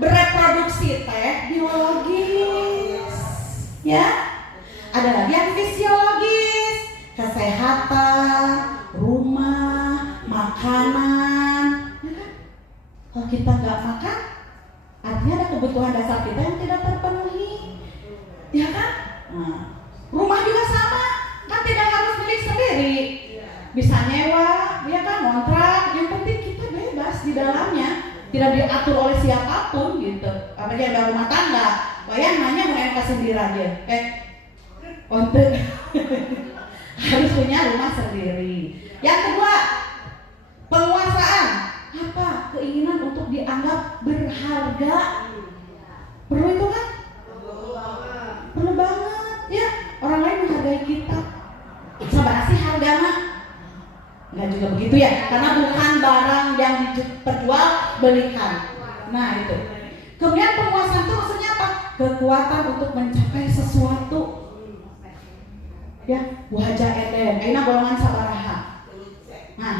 bereproduksi teh biologis. Ya, ada lagi yang fisiologis, kesehatan, rumah, makanan. Ya kan? Kalau kita nggak makan, artinya ada kebutuhan dasar kita yang tidak terpenuhi. Ya kan? Nah, rumah juga sama, kan tidak harus milik sendiri. Bisa nyewa, ya kan, kontrak. Yang penting kita bebas di dalamnya, tidak diatur oleh siapapun gitu. Apalagi ada rumah tangga. Bayang nanya mau MK sendiri aja. Untuk harus punya rumah sendiri. Yang kedua, penguasaan. Apa? Keinginan untuk dianggap berharga. Perlu itu kan? Perlu banget. Ya, orang lain menghargai kita. Sabar sih harga mah. Enggak juga begitu ya, karena bukan barang yang diperjualbelikan. Nah itu. Kemudian penguasaan itu maksudnya apa? Kekuatan untuk mencapai sesuatu. Ya, Bu Haja Eden, ayeuna golongan sabaraha. Nah,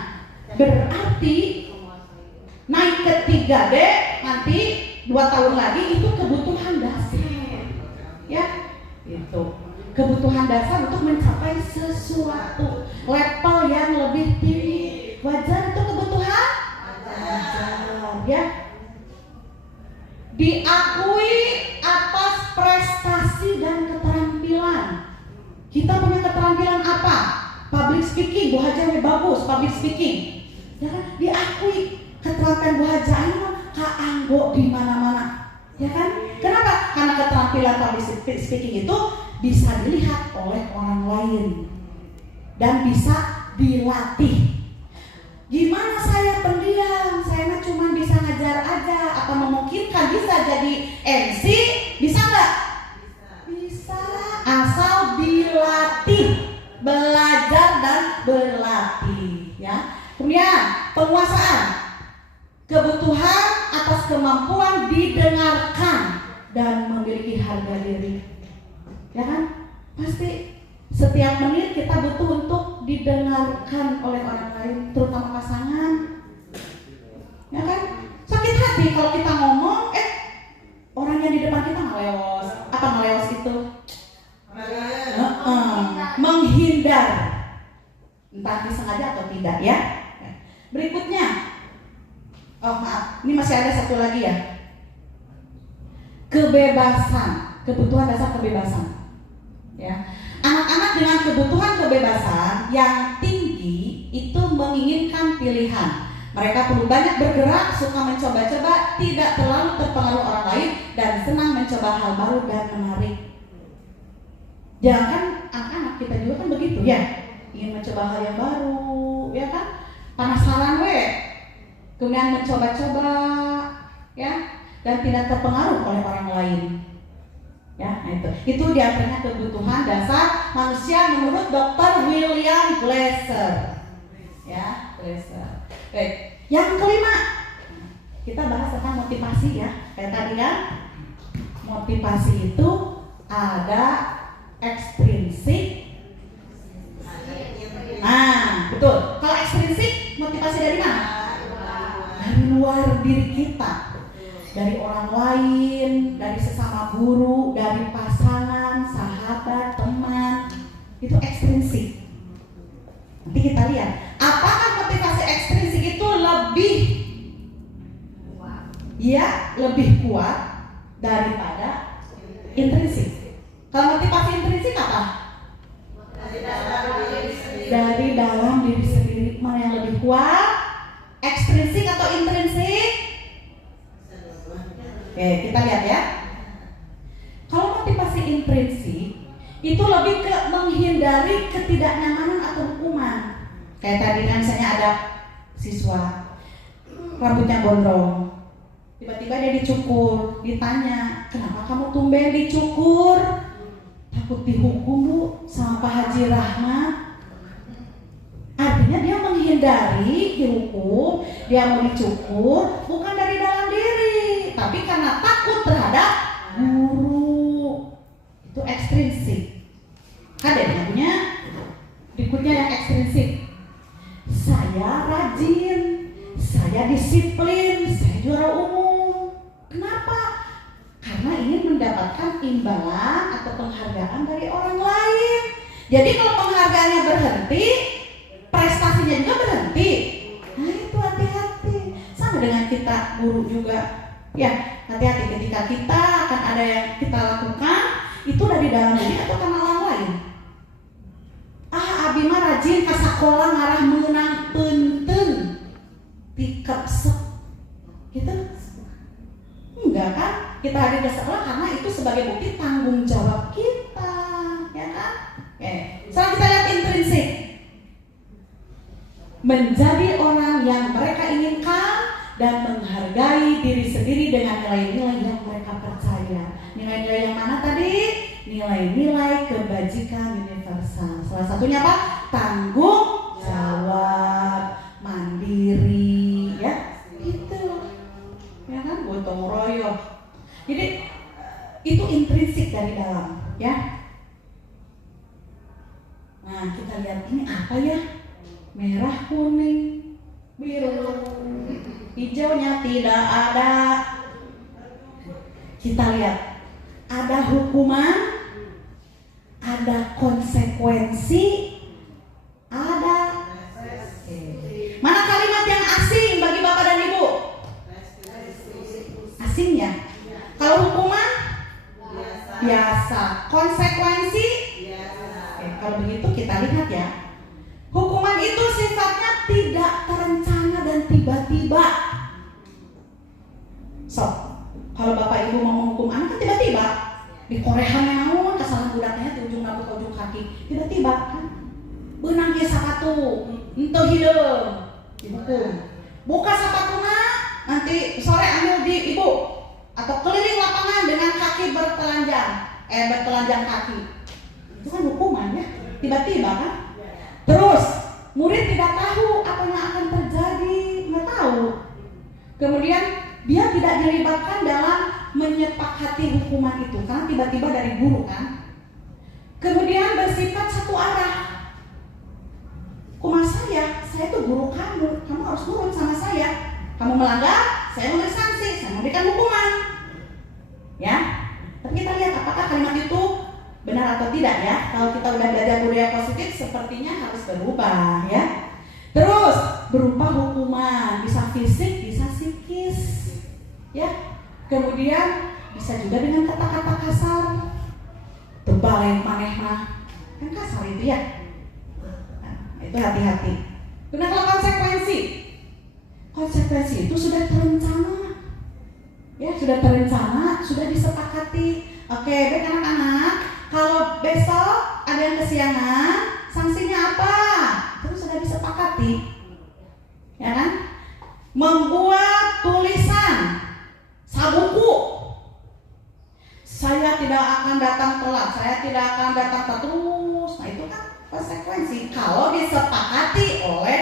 berarti naik ke 3D nanti 2 tahun lagi itu kebutuhan dasar. Ya, itu. Kebutuhan dasar untuk mencapai sesuatu level yang lebih tinggi. Wajar itu kebutuhan? Wajar, ya. Diakui atas prestasi dan keterampilan. Kita punya keterampilan apa? Public speaking, Bu Haja bagus public speaking. Ya kan? Diakui keterampilan Bu Haja ini kaanggo di mana-mana. Ya kan? Kenapa? Karena keterampilan public speaking itu bisa dilihat oleh orang lain dan bisa dilatih. Gimana saya pendiam? Saya cuma bisa ngajar aja. Apa memungkinkan bisa jadi MC? Bisa nggak? Bisa. Asal dilatih, belajar dan berlatih. Ya. Kemudian penguasaan, kebutuhan atas kemampuan didengarkan dan memiliki harga diri. Ya kan? Pasti setiap menit kita butuh untuk didengarkan oleh orang lain, terutama pasangan. Ya kan? Sakit hati kalau kita ngomong, orang yang di depan kita ngeleos. Apa ngeleos itu? Menghindar. entah disengaja atau tidak ya. Berikutnya, oh maaf, ini masih ada satu lagi ya. Kebebasan, kebutuhan dasar kebebasan. Ya, anak-anak dengan kebutuhan kebebasan yang tinggi itu menginginkan pilihan. Mereka perlu banyak bergerak, suka mencoba-coba, tidak terlalu terpengaruh orang lain, dan senang mencoba hal baru dan menarik. Jangan kan anak-anak kita juga kan begitu ya, ingin mencoba hal yang baru, ya kan? Penasaran kemudian mencoba-coba, ya, dan tidak terpengaruh oleh orang lain. Ya, nah itu diantaranya kebutuhan dasar manusia menurut Dr. William Glasser. Ya, Glasser. Oke, yang kelima kita bahas tentang motivasi ya. Kayak tadi kan, motivasi itu ada ekstrinsik. Nah, betul. Kalau ekstrinsik, motivasi dari mana? Dari luar diri kita. Dari orang lain, dari sesama guru, dari pasangan, sahabat, teman. Itu ekstrinsik. Nanti kita lihat, apakah motivasi ekstrinsik itu lebih kuat daripada intrinsik. Kalau motivasi intrinsik apa? Dari dalam diri sendiri. Mana yang lebih kuat? Ekstrinsik atau intrinsik? Oke, kita lihat ya. Kalau motivasi intrinsik itu lebih ke menghindari ketidaknyamanan atau hukuman. Kayak tadi kan misalnya ada siswa rambutnya gondrong, tiba-tiba dia dicukur, ditanya, kenapa kamu tumben dicukur? Takut dihukum bu sama Pak Haji Rahmat. Artinya dia menghindari dihukum, dia mau dicukur bukan dari dalam diri, tapi karena takut terhadap guru. Itu ekstrinsik. Ada yang punya berikutnya yang ekstrinsik. Saya rajin, saya disiplin, saya juara umum. Kenapa? Karena ingin mendapatkan imbalan atau penghargaan dari orang lain. Jadi kalau penghargaannya berhenti, prestasinya juga berhenti. Nah itu hati-hati. Sama dengan kita guru juga. Ya, hati-hati ketika kita akan ada yang kita lakukan, itu dari dalam diri atau karena orang lain. Abi mah rajin ke sekolah ngarah menang punten tikepsek gitu. Enggak kan? Kita hadir ke sekolah karena itu sebagai bukti tanggung jawab kita, ya kan? Oke. Sekarang kita lihat intrinsik. Menjadi orang yang mereka inginkan dan menghargai diri sendiri dengan nilai-nilai yang mereka percaya. Nilai-nilai yang mana tadi? Nilai-nilai kebajikan universal. Salah satunya apa? Tanggung jawab, mandiri, ya itu, ya kan, gotong royong. Jadi itu intrinsik dari dalam, ya. Nah kita lihat ini apa ya? Merah, kuning, biru, hijaunya tidak ada. Kita lihat, ada hukuman, ada konsekuensi, ada. Mana kalimat yang asing bagi Bapak dan Ibu? Asing ya? Kalau hukuman? Biasa. Konsekuensi? Oke, kalau begitu kita lihat ya. Hukuman itu sifatnya tidak terencana dan tiba-tiba. So, kalau Bapak Ibu mau menghukum anak kan tiba-tiba. Di korehan naon kesalahan budaknya di ujung rambut ke ujung kaki. Tiba-tiba kan. Beunang ge sapatu, henteu hideung dihukum. Buka sepatunya, nanti sore ambil di ibu. Atau keliling lapangan dengan kaki bertelanjang kaki. Itu kan hukuman ya, tiba-tiba kan. Terus murid tidak tahu apa yang akan terjadi, nggak tahu. Kemudian dia tidak dilibatkan dalam menyepakati hukuman itu karena tiba-tiba dari guru kan. Kemudian bersifat satu arah. Kuma saya itu guru kamu harus nurut sama saya. Kamu melanggar, saya memberi sanksi, saya memberikan hukuman. Ya, tapi kita lihat apakah kalimat itu benar benar atau tidak ya. Kalau kita udah belajar budaya positif sepertinya harus berubah ya. Terus berupa hukuman, bisa fisik, bisa psikis ya. Kemudian bisa juga dengan kata-kata kasar. Tebal maneh mah kan kasar itu ya. Nah, itu hati-hati. Karena kalau konsekuensi itu sudah terencana. Ya, sudah terencana, sudah disepakati. Oke, baik anak-anak, kalau besok ada yang kesiangan, sanksinya apa? Itu sudah disepakati. Ya kan? Membuat tulisan sabuku. Saya tidak akan datang telat, saya tidak akan datang terus. Nah, itu kan konsekuensi kalau disepakati oleh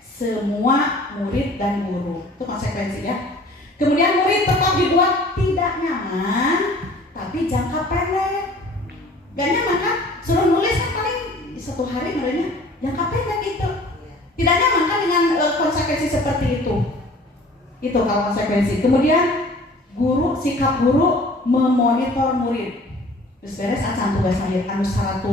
semua murid dan guru. Itu konsekuensi ya. Kemudian murid tetap dibuat tidak nyaman, tapi jangka pendek. Gak nyaman kan? Suruh nulis kan paling 1 hari nulisnya jangka pendek itu. Tidak nyaman kan dengan konsekuensi seperti itu. Itu kalau konsekuensi. Kemudian sikap guru memonitor murid. Terus beres acan tugas saya, anu 100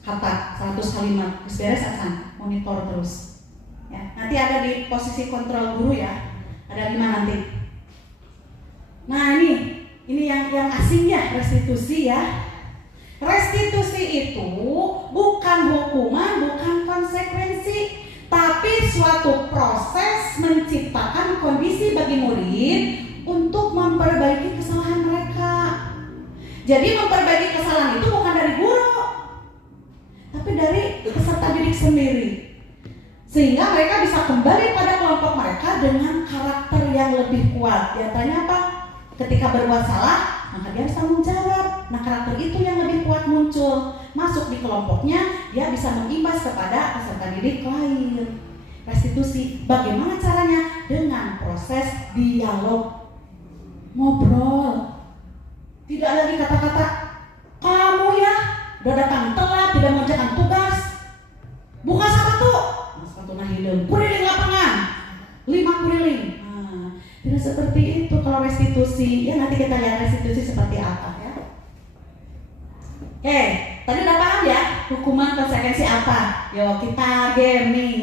kata, 100 kalimat. Terus beres acan, monitor terus. Ya, nanti ada di posisi kontrol guru ya. Ada 5 nanti. Nah ini yang asing ya, restitusi ya. Restitusi itu bukan hukuman, bukan konsekuensi, tapi suatu proses menciptakan kondisi bagi murid untuk memperbaiki kesalahan mereka. Jadi memperbaiki kesalahan itu bukan dari guru, tapi dari peserta didik sendiri. Sehingga mereka bisa kembali pada kelompok mereka dengan karakter yang lebih kuat. Diantaranya apa? Ketika berbuat salah, maka dia harus tanggung jawab. Nah, karakter itu yang lebih kuat muncul, masuk di kelompoknya, dia bisa mengimbas kepada peserta didik lain. Restitusi, bagaimana caranya? Dengan proses dialog, ngobrol. Tidak lagi kata-kata, kamu ya udah datang telat, tidak mengerjakan tugas, buka sepatu, nah hilang, kuriling lapangan, 5 kuriling. Tidak seperti itu kalau restitusi. Ya nanti kita lihat restitusi seperti apa ya. Oke, tadi udah paham ya hukuman konsekuensi apa? Yo kita game nih,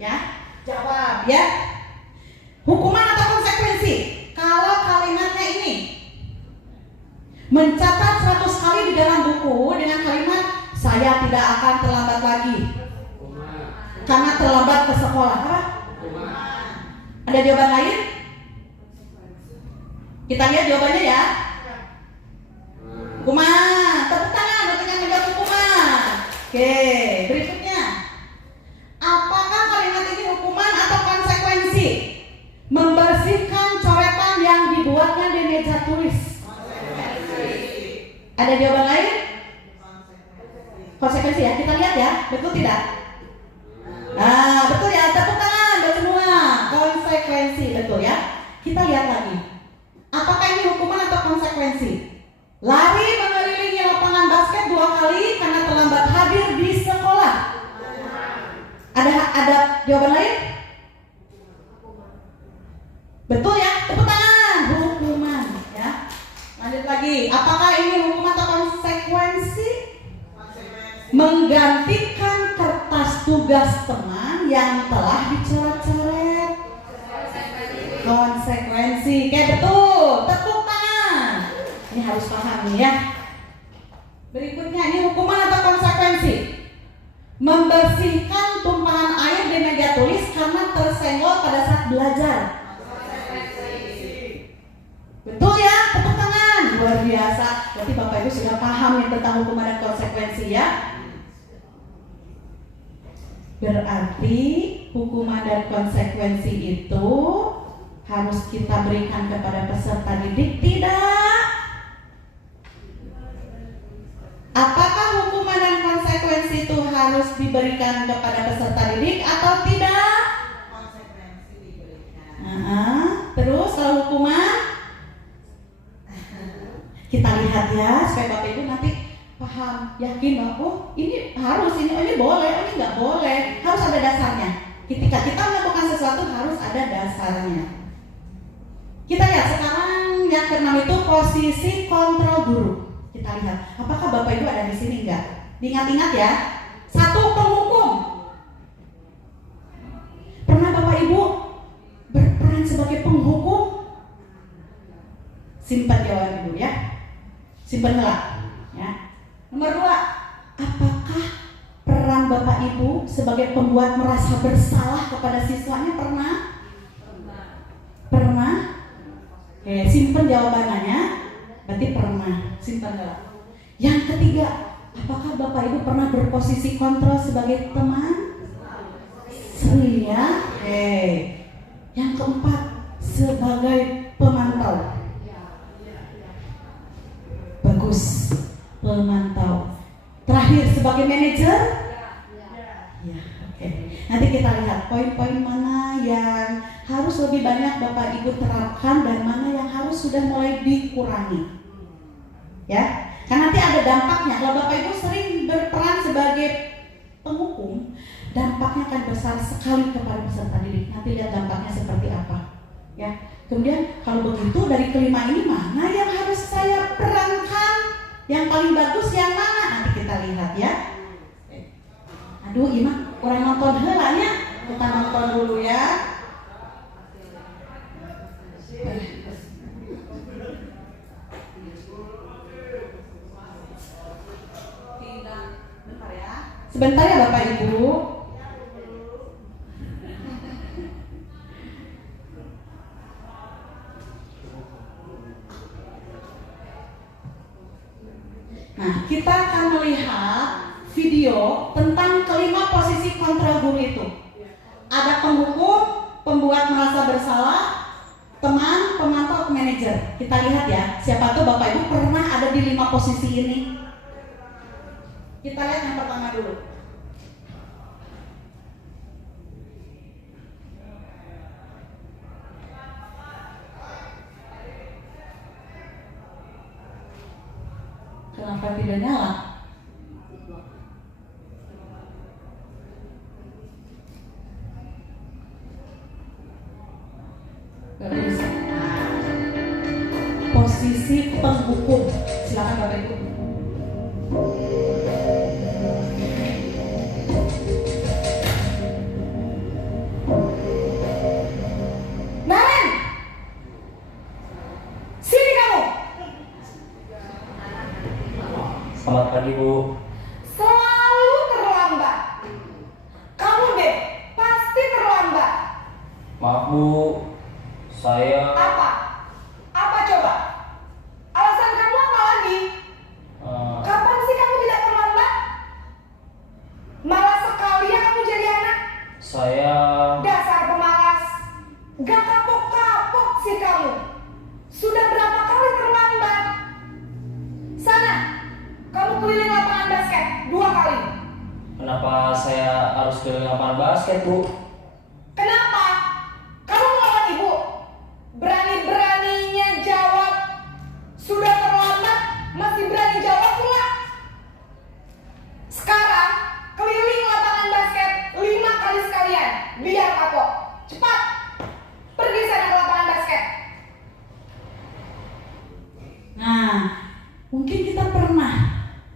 ya jawab ya. Hukuman atau konsekuensi? Kalau kalimatnya ini mencatat 100 kali di dalam buku dengan kalimat saya tidak akan terlambat lagi karena terlambat ke sekolah. Apa? Ada jawaban lain? Kita lihat jawabannya ya. Hukuman, tepuk tangan untuk yang menjawab hukuman. Oke, berikutnya. Apakah kalimat ini hukuman atau konsekuensi? Membersihkan coretan yang dibuatnya di meja tulis. Ada jawaban lain? Konsekuensi ya, kita lihat ya, betul tidak? Nah, betul ya, tepuk tangan buat semua. Konsekuensi, betul ya. Kita lihat lagi. Apakah ini hukuman atau konsekuensi? Lari mengelilingi lapangan basket 2 kali karena terlambat hadir di sekolah. Ada jawaban lain? Betul ya, tepuk tangan. Hukuman ya. Lanjut lagi. Apakah ini hukuman atau konsekuensi? Menggantikan kertas tugas teman yang telah dicoret-coret. Konsekuensi, kayak betul, tepuk tangan. Ini harus paham nih ya. Berikutnya, ini hukuman atau konsekuensi? Membersihkan tumpahan air di meja tulis karena tersenggol pada saat belajar. Betul ya, tepuk tangan. Luar biasa. Berarti Bapak Ibu sudah paham nih tentang hukuman dan konsekuensi ya. Berarti hukuman dan konsekuensi itu harus kita berikan kepada peserta didik? Tidak. Apakah hukuman dan konsekuensi itu harus diberikan kepada peserta didik atau tidak? Konsekuensi diberikan. Terus kalau hukuman, kita lihat ya supaya Bapak Ibu nanti paham, yakin bahwa ini harus, ini boleh, ini nggak boleh, harus ada dasarnya. Ketika kita melakukan sesuatu harus ada dasarnya. Kita lihat sekarang yang ke-6 itu posisi kontrol guru. Kita Kita lihat, apakah Bapak Ibu ada di sini enggak? Diingat-ingat ya. 1, penghukum. Pernah Bapak Ibu berperan sebagai penghukum? Simpan jawaban dulu ya. Simpan ya. Nomor 2, apakah peran Bapak Ibu sebagai pembuat merasa bersalah kepada siswanya? Pernah? Simpan jawabannya. Berarti pernah. Simpan dulu. Yang ketiga, apakah Bapak Ibu pernah berposisi kontrol sebagai teman? Sering ya. Yang keempat, sebagai pemantau. Bagus, pemantau. Terakhir, sebagai manajer. Ya, oke. Nanti kita lihat poin-poin mana yang harus lebih banyak Bapak Ibu terapkan dan mana yang harus sudah mulai dikurangi. Ya, karena nanti ada dampaknya. Kalau Bapak Ibu sering berperan sebagai penghukum, dampaknya akan besar sekali kepada peserta didik. Nanti lihat dampaknya seperti apa. Ya. Kemudian kalau begitu dari kelima ini mana yang harus saya perankan? Yang paling bagus yang mana? Nanti kita lihat ya. Aduh, Ima kurang nonton helanya. Kita nonton dulu ya. Sebentar ya Bapak Ibu. Nah, kita akan melihat video tentang kelima posisi kontrol guru itu. Ada penghukum, pembuat merasa bersalah, teman, pemantau, manajer. Kita lihat ya, siapa tuh Bapak Ibu pernah ada di 5 posisi ini. Kita lihat yang pertama dulu. Kenapa tidak nyala? Gak bisa. Posisi penghukum. Silakan Bapak Ibu. Naren, sini kamu. Selamat pagi Bu. Selalu terlambat. Kamu deh pasti terlambat. Maaf Bu, saya Apa? Apa coba? Alasan kamu apa lagi? Kapan sih kamu tidak terlambat? Malas sekali ya kamu jadi anak. saya Dasar pemalas. Gak kapok-kapok sih kamu. Sudah berapa kali terlambat? Sana, kamu keliling lapangan basket 2 kali. kenapa saya harus keliling lapangan basket Bu? Kenapa? Kamu melawan ibu. Berani-beraninya jawab. Sudah terlambat, masih berani jawab pula. Sekarang, keliling lapangan basket 5 kali sekalian. Biar kapok. Cepat. Pergi sana ke lapangan basket. Nah, mungkin kita pernah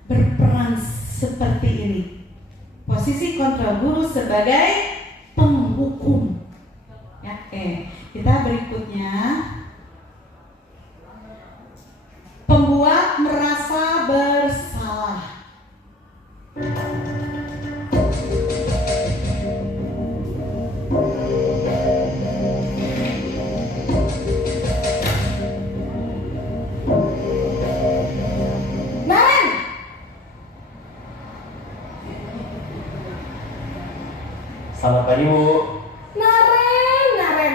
berperan seperti ini. Posisi kontrol guru sebagai penghukum. Ya, kita berikutnya pembuat merasa bersalah. Naren, Selamat pagi Bu. Naren,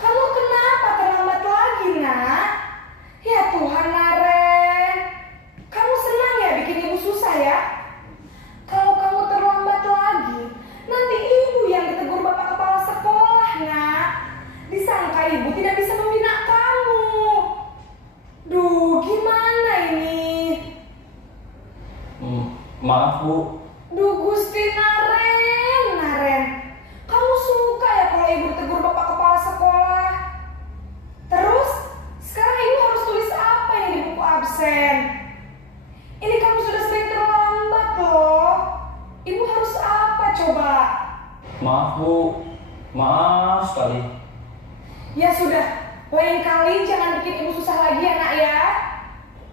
kamu kenapa terlambat lagi, nak? Ya Tuhan, Naren, kamu senang ya bikin ibu susah ya? Kalau kamu terlambat lagi, nanti ibu yang ditegur bapak kepala sekolah, nak. Disangka ibu tidak bisa membina kamu. Duh, gimana ini? Maaf Bu. Duh Gusti Naren, kamu suka ya kalau ibu tegur bapak kepala sekolah? Terus, sekarang ibu harus tulis apa yang di buku absen? Maaf Bu, maaf sekali. Ya sudah, lain kali jangan bikin ibu susah lagi ya nak ya.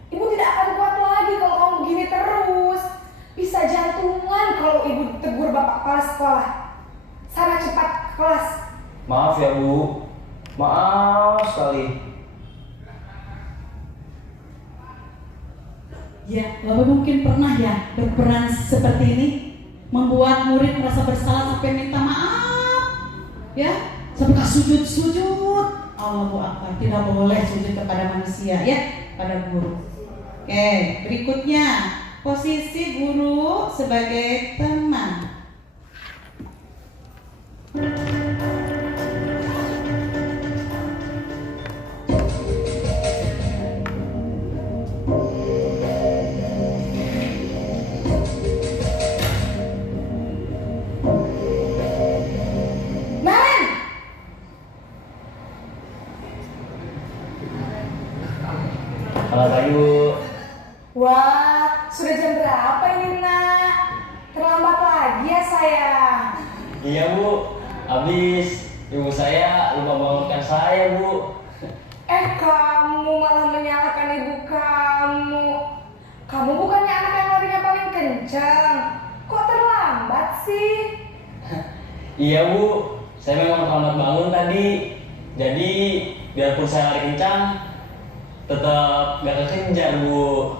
Ibu tidak akan kuat lagi kalau kamu begini terus. Bisa jantungan kalau ibu tegur bapak kepala sekolah. Sana cepat ke kelas. Maaf ya Bu, maaf sekali. Ya, Bapak mungkin pernah ya berperan seperti ini, membuat murid merasa bersalah sampai minta maaf, ya, sampai sujud-sujud. Allahu Akbar, tidak boleh sujud kepada manusia, ya, pada guru. Oke, berikutnya posisi guru sebagai teman. Naren, Selamat pagi Bu. wah, sudah jam berapa ini nak? Terlambat lagi ya sayang. Iya Bu, habis ibu saya lupa bangunkan saya Bu. Kamu malah menyalahkan ibu kamu. Kamu bukannya anak yang larinya paling kencang. Kok terlambat sih? Iya Bu, saya memang terlambat bangun tadi. Jadi biarpun saya lari kencang, tetap gak kekejar Bu.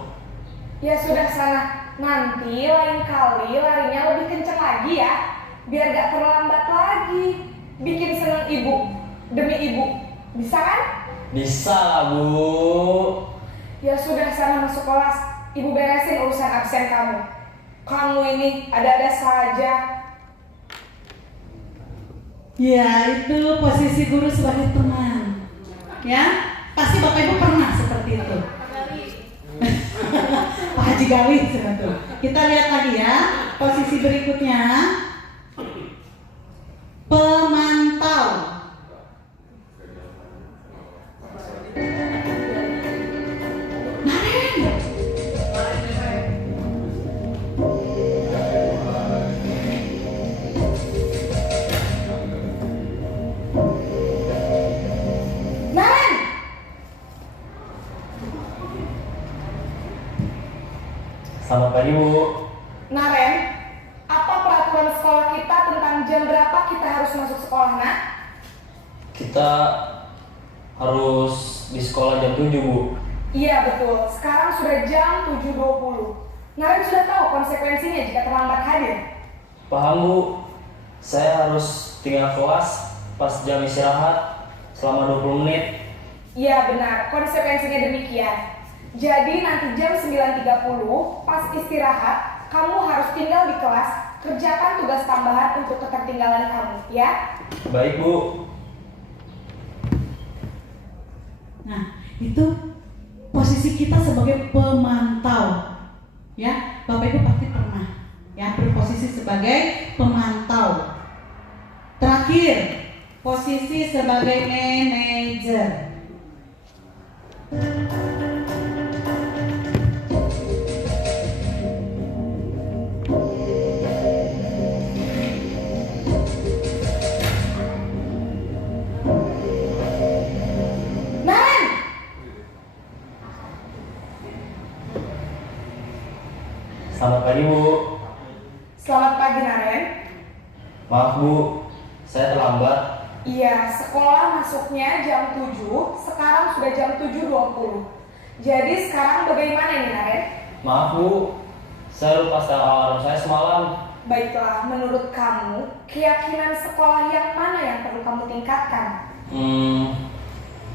Ya sudah sana. Nanti lain kali larinya lebih kencang lagi ya. Biar gak terlambat lagi. Bikin seneng ibu. Demi ibu. Bisa kan? Bisa lah Bu. Ya sudah sana masuk kelas. Ibu beresin urusan absen kamu. Kamu ini ada-ada saja. Ya, itu posisi guru sebagai teman. Ya, pasti Bapak Ibu pernah seperti itu. Pak Haji Gawi sebetulnya. Kita lihat lagi ya, posisi berikutnya. Pemantau. Naren! Selamat pagi Bu. Naren, apa peraturan sekolah kita tentang jam berapa kita harus masuk sekolah, nak? Kita harus di sekolah jam 7 Bu. Iya betul, sekarang sudah jam 7.20. Naren sudah tahu konsekuensinya jika terlambat hadir. Paham Bu, saya harus tinggal kelas pas jam istirahat selama 20 menit. Iya benar, konsekuensinya demikian. Jadi nanti jam 9.30 pas istirahat, kamu harus tinggal di kelas, kerjakan tugas tambahan untuk ketertinggalan kamu, ya? Baik Bu. Nah, itu posisi kita sebagai pemantau. Ya, Bapak Ibu pasti pernah ya berposisi sebagai pemantau. Terakhir, posisi sebagai manajer. Naren! Selamat pagi Bu. Selamat pagi Naren. Maaf Bu, saya terlambat. Iya, sekolah masuknya jam 7, sekarang sudah jam 7.20. Jadi sekarang bagaimana nih Naren? Maaf Bu, saya lupa setel alarm saya semalam. Baiklah, menurut kamu, keyakinan sekolah yang mana yang perlu kamu tingkatkan?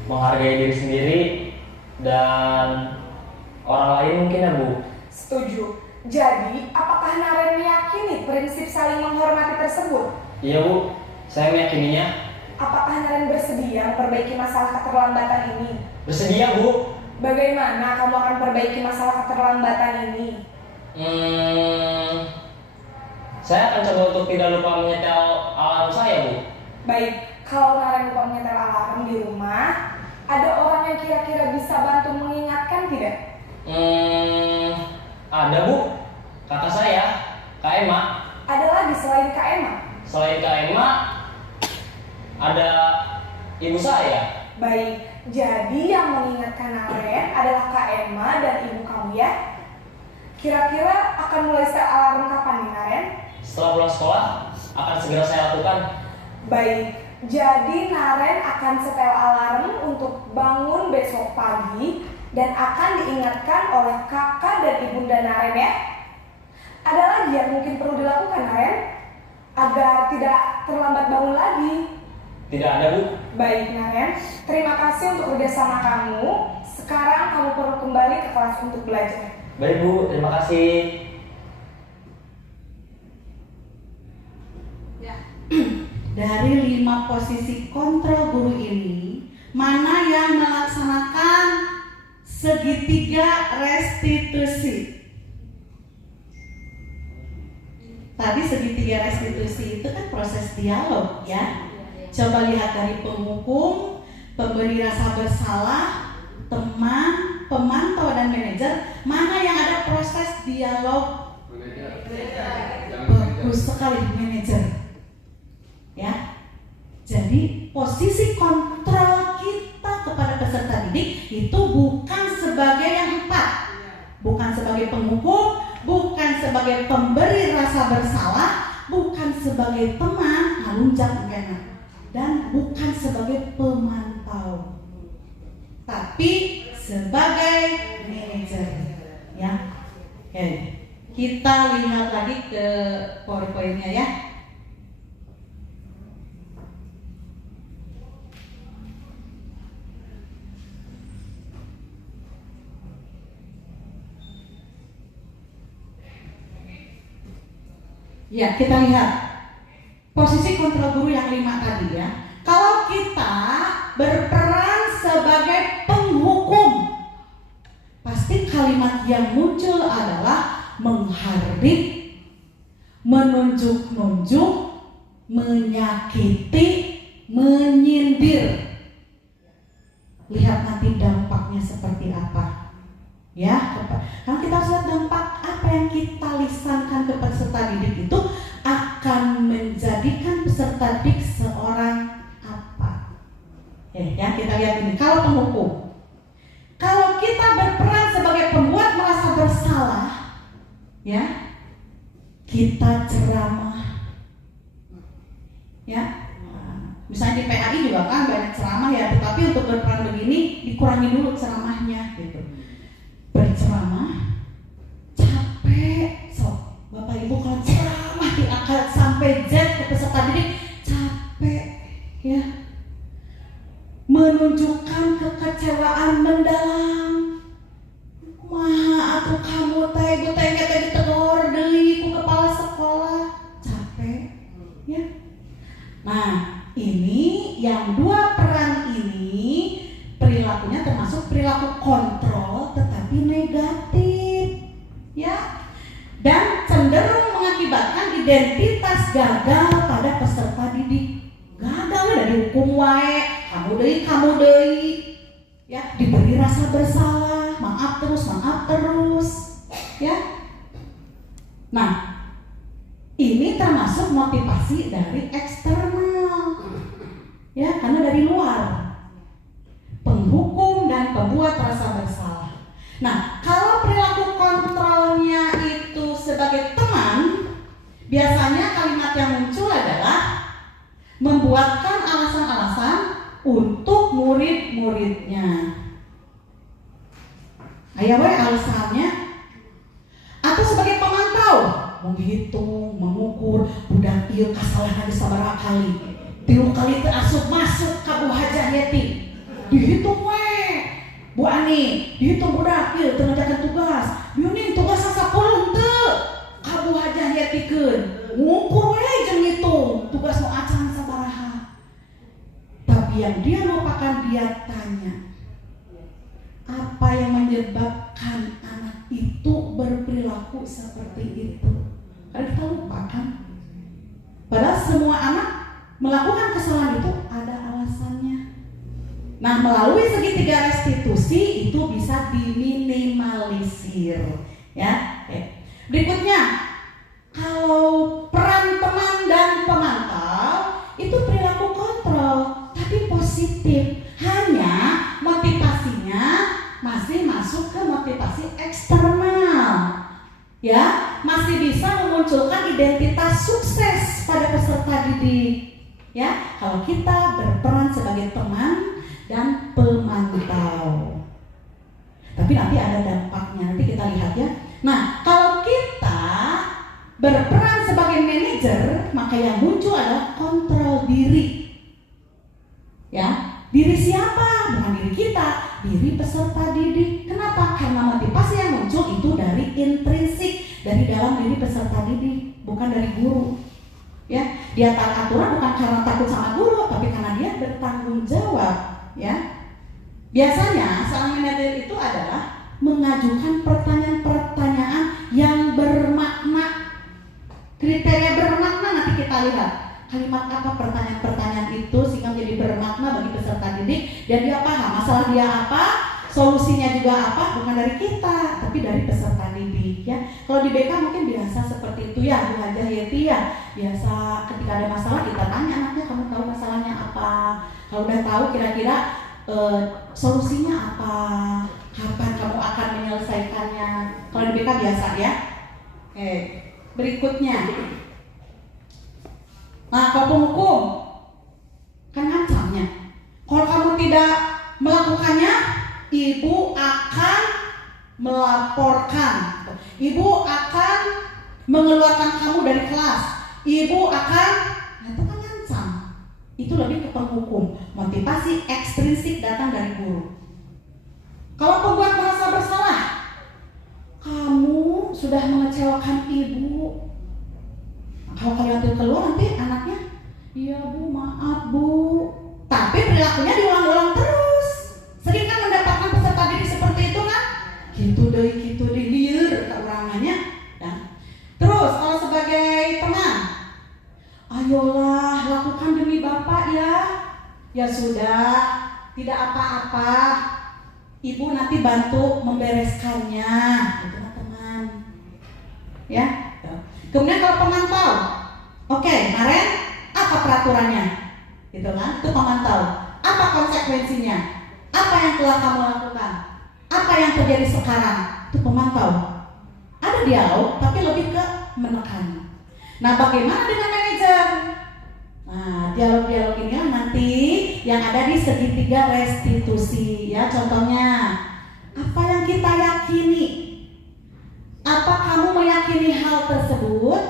Menghargai diri sendiri dan orang lain mungkin ya Bu. Setuju. Jadi, apakah Naren meyakini prinsip saling menghormati tersebut? Iya Bu, saya meyakininya. Apakah Naren bersedia memperbaiki masalah keterlambatan ini? Bersedia Bu. Bagaimana kamu akan perbaiki masalah keterlambatan ini? Saya akan coba untuk tidak lupa menyetel alarm saya Bu. Baik, kalau Naren lupa menyetel alarm di rumah, ada orang yang kira-kira bisa bantu mengingatkan tidak? Ada Bu, kakak saya, Kak Emma. Ada lagi selain Kak Emma? Selain Kak Emma, ada ibu saya. Baik, jadi yang mengingatkan Naren adalah Kak Emma dan ibu kamu ya. Kira-kira akan mulai set alarm kapan nih Naren? Setelah pulang sekolah, akan segera saya lakukan. Baik, jadi Naren akan setel alarm untuk bangun besok pagi dan akan diingatkan oleh kakak dan ibunda Naren ya. Ada lagi yang mungkin perlu dilakukan Naren agar tidak terlambat bangun lagi? Tidak ada, Bu. Baik Naren, terima kasih untuk kerjasama kamu. Sekarang kamu perlu kembali ke kelas untuk belajar. Baik, Bu. Terima kasih. Dari 5 posisi kontrol guru ini, mana yang melaksanakan segitiga restitusi? Tadi segitiga restitusi itu kan proses dialog ya. Coba lihat dari penghukum, pemberi rasa bersalah, teman, pemantau dan manajer, mana yang ada proses dialog? Bagus sekali, manajer. Ya. Jadi posisi kontrol kita kepada peserta didik itu bukan sebagai yang 4. Bukan sebagai penghukum, bukan sebagai pemberi rasa bersalah, bukan sebagai teman, halunjak enak, dan bukan sebagai pemantau, tapi sebagai manajer. Ya, oke. Kita lihat lagi ke PowerPoint-nya ya. Ya, kita lihat posisi kontrol guru yang 5 tadi ya. Kalau kita berperan sebagai penghukum, pasti kalimat yang muncul adalah menghardik, menunjuk-nunjuk, menyakiti, menyindir. Lihat nanti dampaknya seperti apa. Ya, kalau kita harus lihat dampak apa yang kita lisankan ke peserta didik itu akan menjadikan peserta didik seorang apa. Ya, kita lihat ini. Kalau penghukum, kalau kita berperan sebagai pembuat merasa bersalah, ya, kita ceramah, ya. Misalnya di PAI juga kan banyak ceramah ya, tetapi untuk berperan begini dikurangi dulu ceramahnya, gitu. Berceramah capek, Bapak Ibu kalau ceramah diangkat sampai Z ke peserta didik capek, ya. Menunjukkan kekecewaan mendalam. Wah, atuh kamu teh ditegur deui ku kepala sekolah, capek, ya. Nah, ini yang 2 peran ini perilakunya termasuk perilaku kontrol tetapi negatif, ya, dan cenderung mengakibatkan identitas gagal pada peserta didik. Gagal udah dihukum wae, kamu deui, ya, diberi rasa bersalah, maaf terus, ya. Nah, ini termasuk motivasi dari eksternal, ya, karena dari luar. Penghukum dan pembuat rasa bersalah. Nah, kalau perilaku kontrolnya itu sebagai teman, biasanya kalimat yang muncul adalah membuatkan alasan-alasan untuk murid-muridnya. Ayo we alasannya. Atau sebagai pemantau, menghitung, mengukur, budak ieu kasalahan sabaraha kali. 3 kali teu asup masuk ka Bu Hajah Yeti. Dihitung we, Bu Ani, dihitung budak ieu teu ngajakeun tugas. Yuning tugas 10 teu ka Bu Hajah Yetikeun. Ngukur we jeung ngitung tugas nu acan sabaraha. Tapi yang dia lupakan, dia tanya, apa yang menyebabkan anak itu berperilaku seperti itu? Karena kita lupakan. Padahal semua anak melakukan kesalahan itu ada alasannya. Nah, melalui segitiga restitusi itu bisa diminimalisir, ya. Berikutnya, kalau peran teman dan pemantau didik. Ya, kalau kita berperan sebagai teman dan pemantau. Tapi nanti ada dampaknya, nanti kita lihat ya. Nah, kalau kita berperan sebagai manajer, maka yang muncul adalah kontrol diri. Ya, diri siapa? Bukan diri kita, diri peserta didik. Kenapa? Karena motivasi yang muncul itu dari intrinsik, dari dalam diri peserta didik, bukan dari guru. Ya, dia taat aturan bukan karena takut sama guru, tapi karena dia bertanggung jawab. Ya, biasanya seorang manajer itu adalah mengajukan pertanyaan-pertanyaan yang bermakna. Kriteria bermakna nanti kita lihat kalimat apa pertanyaan-pertanyaan itu sehingga menjadi bermakna bagi peserta didik dan dia paham masalah dia apa, solusinya juga apa, bukan dari kita tapi dari peserta didik. Ya, kalau di BK mungkin biasa seperti itu ya, Bu Hajah Yeti ya. Biasa ketika ada masalah kita tanya anaknya, kamu tahu masalahnya apa? Kalau udah tahu kira-kira solusinya apa? Kapan kamu akan menyelesaikannya? Kalau di BK biasa ya. Oke, berikutnya. Nah, kalau penghukum kan ancamnya. Kalau kamu tidak melakukannya, ibu akan melaporkan. Ibu akan mengeluarkan kamu dari kelas. Ibu akan, nah itu kan ancam. Itu lebih ke penghukum. Motivasi ekstrinsik datang dari guru. Kalau pembuat merasa bersalah, kamu sudah mengecewakan ibu. Kalau kalian keluar nanti anaknya, iya bu, maaf bu. Tapi perilakunya diulang-ulang terus. Sering kan mendapatkan peserta didik seperti itu kan? Gitu deh, liar keurangannya. Dan terus kalau sebagai teman, ayolah lakukan demi bapak ya. Ya sudah, tidak apa-apa. Ibu nanti bantu membereskannya, gitu kan teman. Ya. Kemudian kalau pemantau, oke, kemarin apa peraturannya? Gitu kan? Itu pemantau. Apa konsekuensinya? Apa yang telah kamu lakukan? Apa yang terjadi sekarang? Itu pemantau. Ada dialog, tapi lebih ke menekan. Nah, bagaimana dengan manajer? Nah, dialog-dialog ini nanti yang ada di segitiga restitusi ya. Contohnya, apa yang kita yakini? Apa kamu meyakini hal tersebut?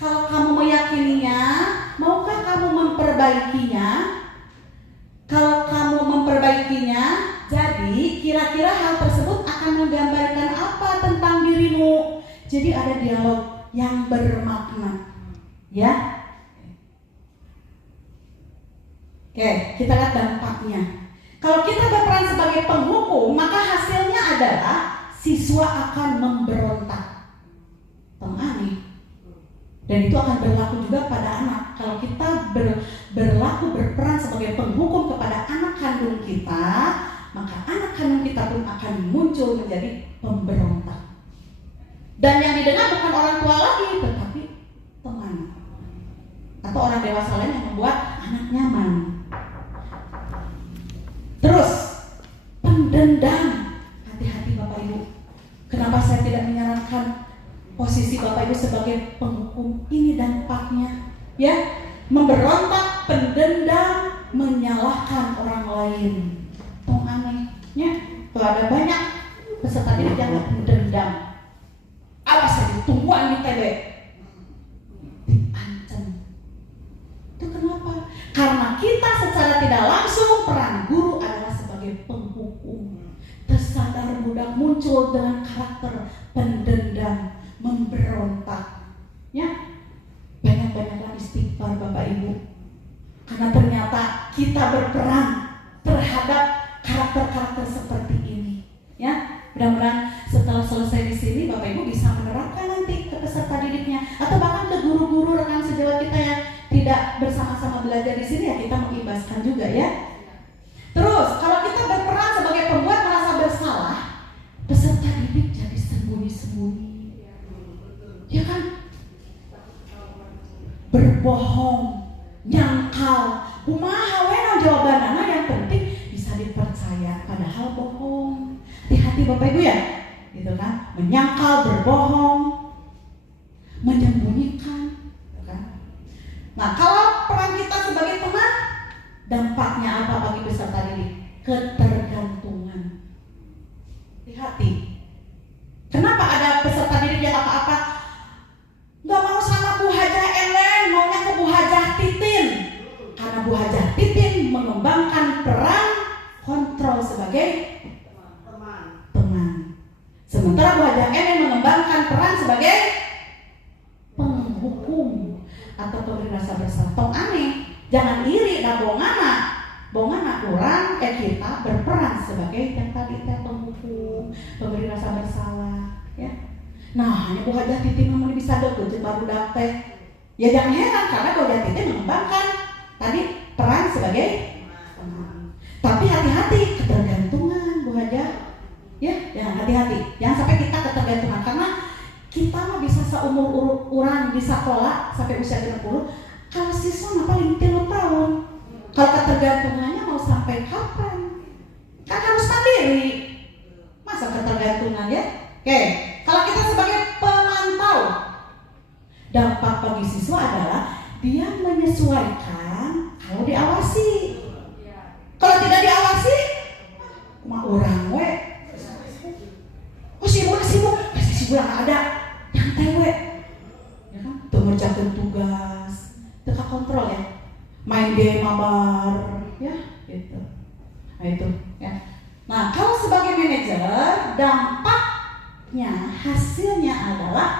Kalau kamu meyakininya, maukah kamu memperbaikinya? Kalau kamu memperbaikinya, jadi kira-kira hal tersebut akan menggambarkan apa tentang dirimu? Jadi ada dialog yang bermakna. Ya. Oke, kita lihat dampaknya. Kalau kita berperan sebagai penghukum, maka hasilnya adalah siswa akan memberontak. Aneh. Dan itu akan berlaku juga pada anak. Kalau kita berperan sebagai penghukum kepada anak kandung kita, maka anak kandung kita pun akan muncul menjadi pemberontak. Dan yang didengar bukan orang tua lagi, tetapi teman atau orang dewasa lain yang membuat anak nyaman. Terus pendendam, hati-hati Bapak Ibu. Kenapa saya tidak menyarankan posisi Bapak Ibu sebagai penghukum? Ini dampaknya, ya, memberontak, pendendam, menyalahkan orang lain. Tong anehnya, tuh ada banyak peserta didik yang pendendam. Awas aja, tungguan di TB. Diancam. Itu kenapa? Karena kita secara tidak langsung peran guru adalah sebagai penghukum. Tersadar mudah muncul dengan karakter pendendam, memberontak. Ya, banyak-banyaklah istighfar Bapak Ibu. Karena ternyata kita berperan terhadap karakter-karakter seperti ini. Ya, mudah-mudahan setelah selesai di sini Bapak Ibu bisa menerapkan nanti ke peserta didiknya atau bahkan ke guru-guru rekan sejawat kita yang tidak bersama-sama belajar di sini, ya kita mengimbaskan juga ya. Terus kalau kita berperan sebagai pembuat merasa bersalah, peserta didik jadi sembunyi-sembunyi, ya kan? Berbohong, nyangkal, kumaha we jawabanana, yang penting bisa dipercaya, padahal bohong. Hati-hati Bapak Ibu ya, gitu kan? Menyangkal, berbohong, menyembunyikan, gitu kan? Nah, kalau peran kita sebagai teman, dampaknya apa bagi peserta didik? Ketergantungan. Hati-hati. Kenapa ada peserta didik yang apa-apa nggak mau sama Bu Hajah Ellen, maunya ke Bu Hajah Titin? Karena Bu Hajah Titin mengembangkan peran kontrol sebagai teman. Sementara Bu Hajah Ellen mengembangkan peran sebagai penghukum atau pemberi rasa bersalah. Tong aneh, jangan iri dan bongan kurang kita berperan sebagai yang tadi penghukum, pemberi rasa bersalah, ya. Nah, hanya Bu Hajah Titin mau bisa deket baru dapet. Ya jangan heran karena Bu Hajah Titin mengembangkan tadi peran sebagai teman. Tapi hati-hati ketergantungan Bu Hajah. Ya, jangan hati-hati. Jangan sampai kita ketergantungan karena kita mah bisa seumur orang di sekolah sampai usia 60. Kalau siswa mah paling 3 tahun. Kalau ketergantungannya mau sampai kapan? Kan harus mandiri. Masa ketergantungan ya? Oke, kalau kita sebagai pemantau, dampak bagi siswa adalah dia menyesuaikan kalau diawasi. Kalau tidak diawasi, mah orang we. Oh sibuk, pasti sibuk nggak ada, nyantai we. Ya kan? Tuh ngerjakan tugas, teka kontrol ya. Main game mabar, ya gitu. Nah itu ya. Nah kalau sebagai manajer dampaknya hasilnya adalah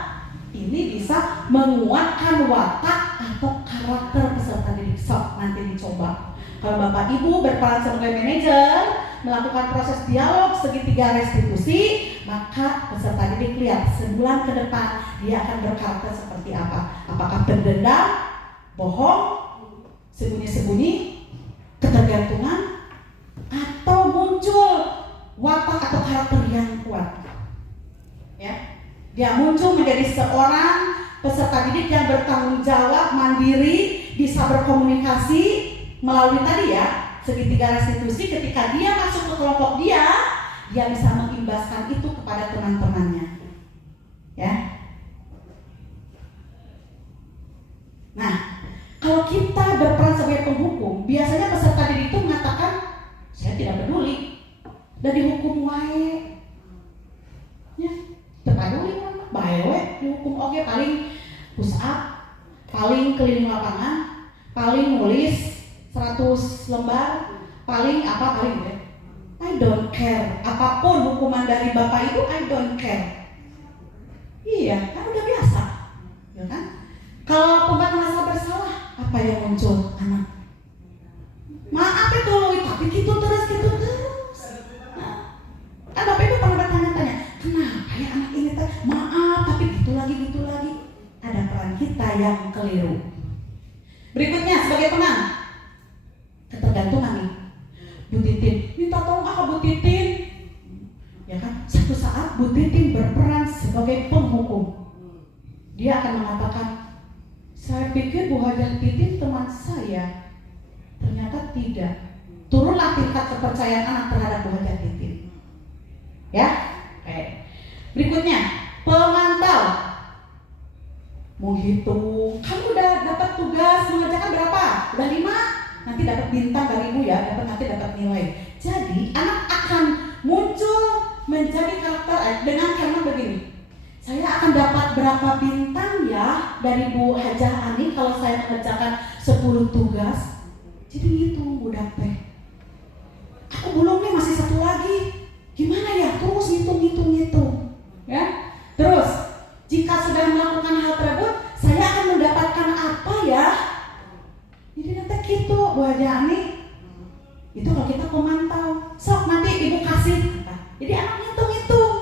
ini bisa menguatkan watak atau karakter peserta didik. Sok nanti dicoba. Kalau Bapak Ibu berperan sebagai manajer melakukan proses dialog segitiga restitusi, maka peserta didik lihat sebulan ke depan dia akan berkarakter seperti apa. Apakah pendendam, bohong, sembunyi-sembunyi, ketergantungan, atau muncul watak atau karakter yang kuat. Ya, dia muncul menjadi seorang peserta didik yang bertanggung jawab, mandiri, bisa berkomunikasi melalui tadi ya segitiga restitusi. Ketika dia masuk ke kelompok dia bisa mengimbaskan itu kepada teman-temannya. Ya. Nah, kalau kita berperan sebagai penghukum, biasanya peserta didik itu mengatakan, saya tidak peduli, dan dihukum wae. Ya, tidak peduli, bae we, dihukum oke, paling push up, paling keliling lapangan, paling nulis 100 lembar, paling ya. I don't care, apapun hukuman dari Bapak Ibu, I don't care. Iya, kan udah biasa, ya kan? Kalau pembuat merasa bersalah, apa yang muncul? Anak, maaf itu, tapi gitu terus. Nah, kan Bapak Ibu pernah bertanya-tanya, kenapa ya anak ini maaf, tapi gitu lagi. Ada peran kita yang keliru. Berikutnya sebagai teman, ketergantungan nih. Bu Titin, minta tolong Bu Titin. Ya kan, satu saat Bu Titin berperan sebagai penghukum. Dia akan mengatakan, saya pikir Bu Hajah Titin teman saya. Ternyata tidak. Turunlah tingkat kepercayaan anak terhadap Bu Hajah Titin. Ya, oke. Berikutnya, pemantau. Menghitung, kamu udah dapat tugas mengerjakan berapa? Udah 5? Nanti dapat bintang dari Ibu ya, nanti dapat nilai. Jadi anak akan muncul menjadi karakter dengan karena begini. Saya akan dapat berapa bintang ya dari Bu Hajah Ani kalau saya mengerjakan 10 tugas. Jadi ngitung budak teh. Aku belum nih, masih 1 lagi. Gimana ya? Terus ngitung. Ya. Terus jika sudah melakukan hal tersebut, saya akan mendapatkan apa ya? Jadi nanti gitu Bu Hajah Ani. Itu kalau kita pemantau. Sok nanti Ibu kasih. Jadi anak ngitung.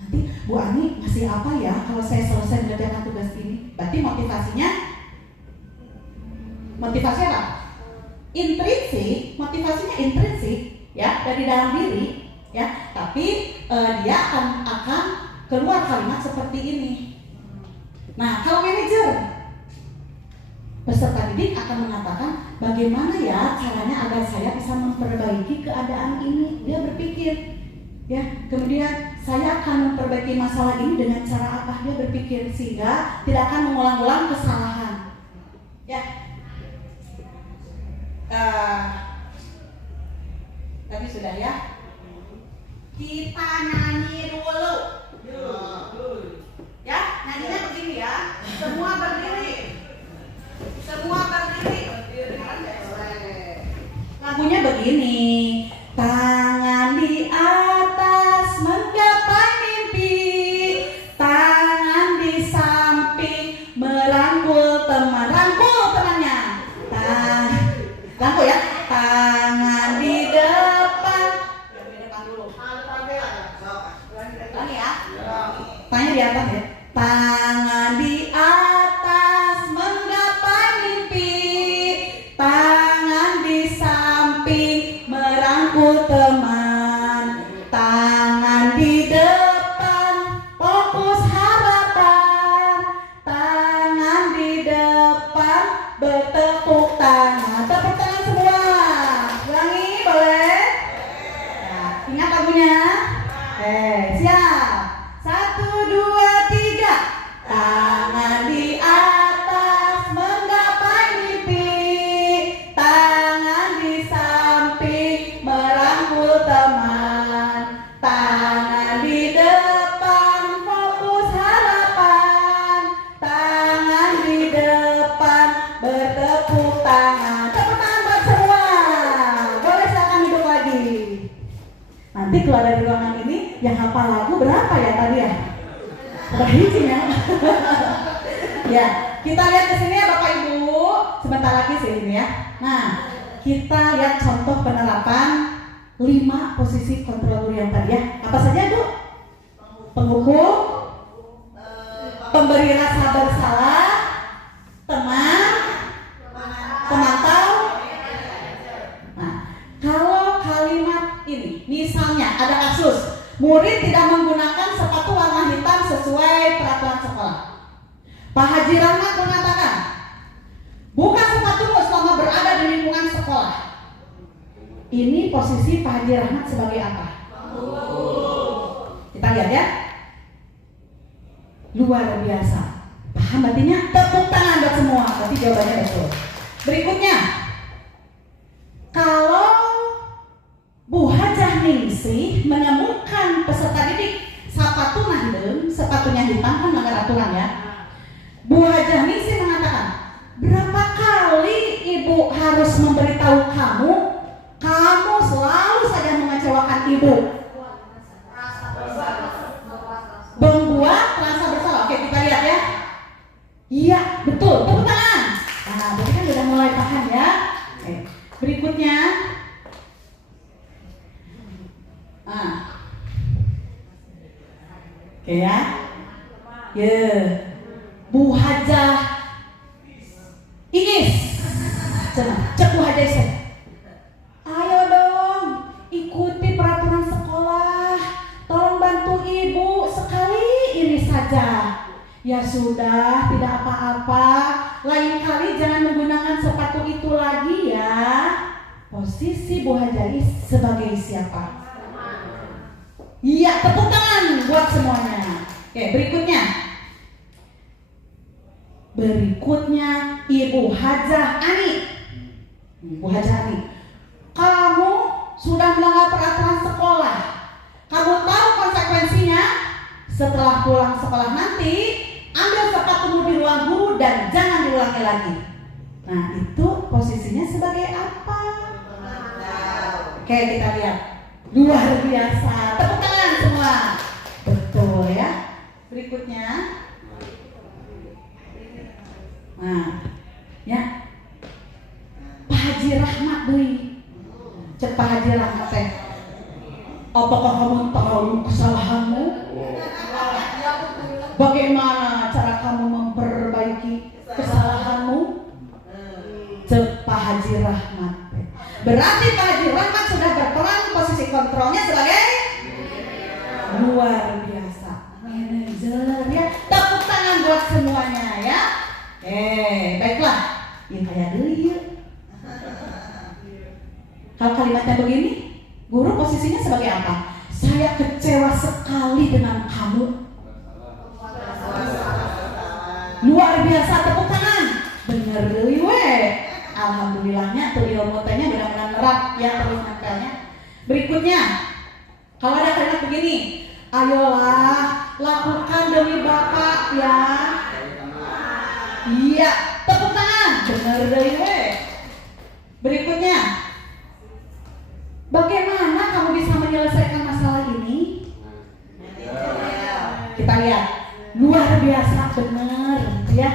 Nanti Bu Ani ngasih apa ya kalau saya selesai mengerjakan tugas ini? Berarti motivasinya apa? Motivasinya intrinsik ya, dari dalam diri ya. Tapi dia akan keluar kalimat seperti ini. Nah, kalau manajer, peserta didik akan mengatakan bagaimana ya caranya agar saya bisa memperbaiki keadaan ini. Dia berpikir, ya, kemudian saya akan memperbaiki masalah ini dengan cara apa? Dia berpikir sehingga tidak akan mengulang-ulang kesalahan. Ya, Tadi sudah ya. Kita nyanyi dulu. Ya, nyanyinya begini ya. Semua berdiri. Semua berdiri. Lagunya begini. Tangan di atas menggapai mimpi, tangan di samping merangkul teman. Rangkul temannya. Rangkul ya. Tangan di depan. Di depan dulu. Lagi ya. Tangannya di atas ya. Tangan di atas menggapai mimpi, tangan di samping merangkul teman, tangan di depan fokus harapan, tangan di depan bertepuk tangan. Tepuk tangan semua. Ulangi boleh? Ya, ingat lagunya? Siap. 1, 2, 3. Tangan di atas menggapai mimpi, tangan di samping merangkul teman, tangan di depan fokus harapan, tangan di depan bertepuk tangan. Tepuk tangan buat semua. Boleh silakan duduk lagi. Nanti keluar dari ruangan ini yang hafal lagu berapa ya tadi ya? Berhijin ya. Ya, kita lihat ke sini ya Bapak Ibu. Sebentar lagi sini ya. Nah, kita lihat contoh penerapan 5 posisi kontrol guru yang tadi ya. Apa saja Bu? Penghukum, pemberi rasa bersalah, teman, pemantau. Nah, kalau kalimat ini, misalnya ada kasus murid tidak menggunakan sepatu warna hitam sesuai peraturan sekolah. Pak Haji Rahmat mengatakan, buka sepatumu selama berada di lingkungan sekolah. Ini posisi Pak Haji Rahmat sebagai apa? Kita lihat ya. Luar biasa. Paham artinya? Tepuk tangan buat semua. Berarti jawabannya betul. Berikutnya, kalau Bu Hajah Ningsih menemukan peserta didik sepatu nahdem, sepatunya hitam kan melanggar aturan ya. Bu Hajah Ningsih mengatakan, berapa kali ibu harus memberitahu kamu, kamu selalu saja mengecewakan ibu. Membuat rasa bersalah. Oke, kita lihat ya. Iya, betul. Tepuk tangan. Nah, berarti kan sudah mulai paham ya. Oke. Berikutnya. Oke ya. Bu Hajah Inis. Cek Bu Hajah Inis. Ayo dong, ikuti peraturan sekolah. Tolong bantu ibu sekali ini saja. Ya sudah, tidak apa-apa. Lain kali jangan menggunakan sepatu itu lagi ya. Posisi Bu Hajah Inis sebagai siapa? Iya, tepuk tangan buat semuanya. Oke, berikutnya. Berikutnya Ibu Hajah Ani. Bu Hajah Ani, kamu sudah melanggar peraturan sekolah. Kamu tahu konsekuensinya? Setelah pulang sekolah nanti, ambil sepatumu di ruang guru dan jangan diulangi lagi. Nah, itu posisinya sebagai apa? Oke, kita lihat. Luar biasa. Tepuk tangan semua. Betul ya. Berikutnya. Nah, ya. Pak Haji Rahmat deui. Cek Pak Haji Rahmat teh. Apakah kamu tahu kesalahanmu? Bagaimana cara kamu memperbaiki kesalahanmu? Cek Pak Haji Rahmat. Berarti Pak Haji Rahmat sudah berperan posisi kontrolnya sebagai luar biasa manajer ya. Tepuk tangan buat semuanya ya. Baiklah. Ya kayak dulu ya. Kalau kalimatnya begini, guru posisinya sebagai apa? Saya kecewa sekali dengan kamu. Luar biasa, tepuk tangan. Bener deui we. Alhamdulillahnya tuh ilmu tanya benar-benar nerap ya terus nempelnya. Berikutnya, kalau ada kalimat begini, ayolah lakukan demi Bapak ya. Iya, tepuk tangan. Bener deh we. Berikutnya, bagaimana kamu bisa menyelesaikan masalah ini? Kita lihat, luar biasa benar ya.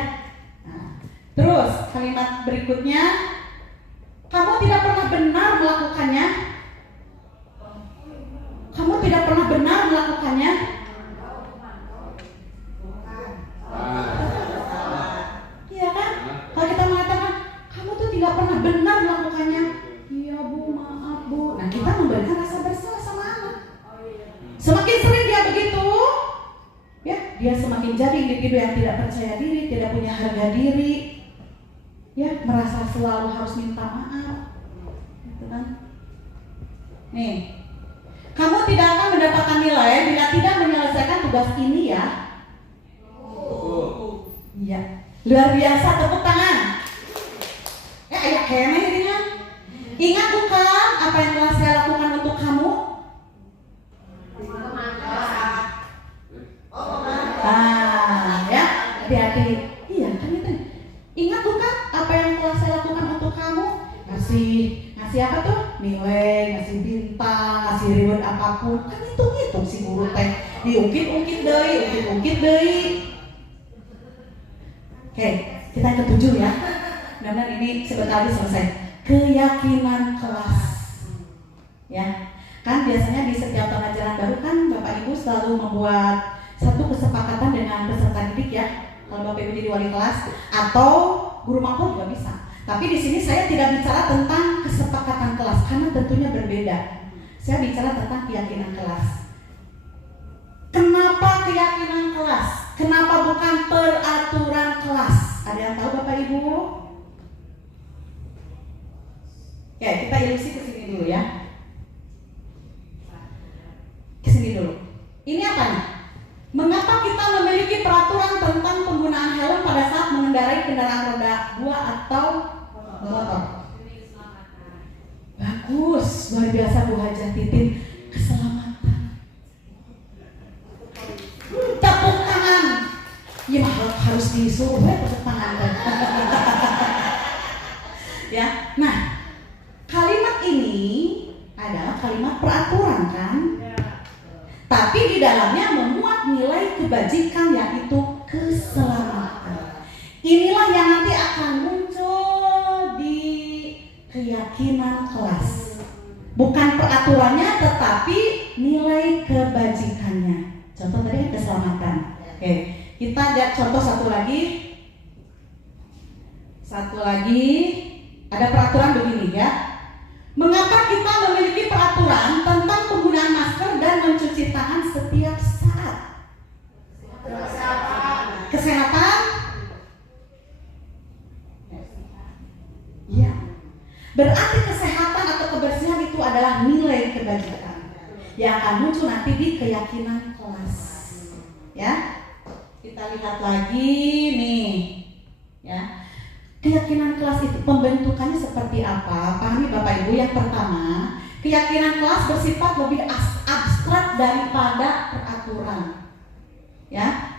Nah, terus kalimat berikutnya, kamu tidak pernah benar melakukannya. Kamu tidak pernah benar melakukannya. Iya kan? Kalau kita mengatakan kamu tuh tidak pernah benar melakukannya, iya Bu, maaf Bu. Nah kita memberikan rasa bersalah sama anak. Semakin sering dia begitu, ya dia semakin jadi individu yang tidak percaya diri, tidak punya harga diri, ya merasa selalu harus minta maaf, gitu kan? Nih, kamu tidak akan mendapatkan nilai bila tidak menyelesaikan tugas ini ya. Iya, luar biasa, tepuk tangan. Ayah kemeh ini kan. Ingat bukan apa yang telah saya lakukan untuk kamu? Ya, hati-hati. Iya kan itu. Ingat bukan apa yang telah saya lakukan untuk kamu? Ngasih apa tuh? Nilai, ngasih bintang, ngasih reward apapun. Kan hitung-hitung si guru teh. Diungkit-ungkit deui. Oke, kita yang ketujuh ya. Benar ini sebentar lagi selesai. Keyakinan kelas. Ya. Kan biasanya di setiap tahun ajaran baru kan Bapak Ibu selalu membuat satu kesepakatan dengan peserta didik ya. Kalau Bapak Ibu jadi wali kelas atau guru mampu juga bisa. Tapi di sini saya tidak bicara tentang kesepakatan kelas karena tentunya berbeda. Saya bicara tentang keyakinan kelas. Kenapa keyakinan kelas? Kenapa bukan peraturan kelas? Ada yang tahu Bapak Ibu? Oke, kita ilusi ke sini dulu ya. Ke sini dulu. Ini apa nih? Mengapa kita memiliki peraturan tentang penggunaan helm pada saat mengendarai kendaraan roda 2 atau motor? Bagus, luar biasa Bu Hajah Titin. Keselamatan. Tepuk tangan. Ya harus disuruh tepuk tangan. Ya, nah kalimat ini adalah kalimat peraturan kan? Tapi di dalamnya memuat nilai kebajikan yaitu keselamatan. Inilah yang nanti akan muncul di keyakinan kelas. Bukan peraturannya tetapi nilai kebajikannya. Contoh tadi keselamatan. Oke, kita lihat contoh satu lagi. Ada peraturan begini ya. Mengapa kita memiliki peraturan tentang penggunaan masker dan mencuci tangan setiap saat? Kesehatan? Ya. Berarti kesehatan atau kebersihan itu adalah nilai kebajikan yang akan muncul nanti di keyakinan kelas. Ya. Kita lihat lagi nih. Ya. Keyakinan kelas itu pembentukannya seperti apa? Pahami Bapak Ibu. Yang pertama, keyakinan kelas bersifat lebih abstrak daripada peraturan. Ya.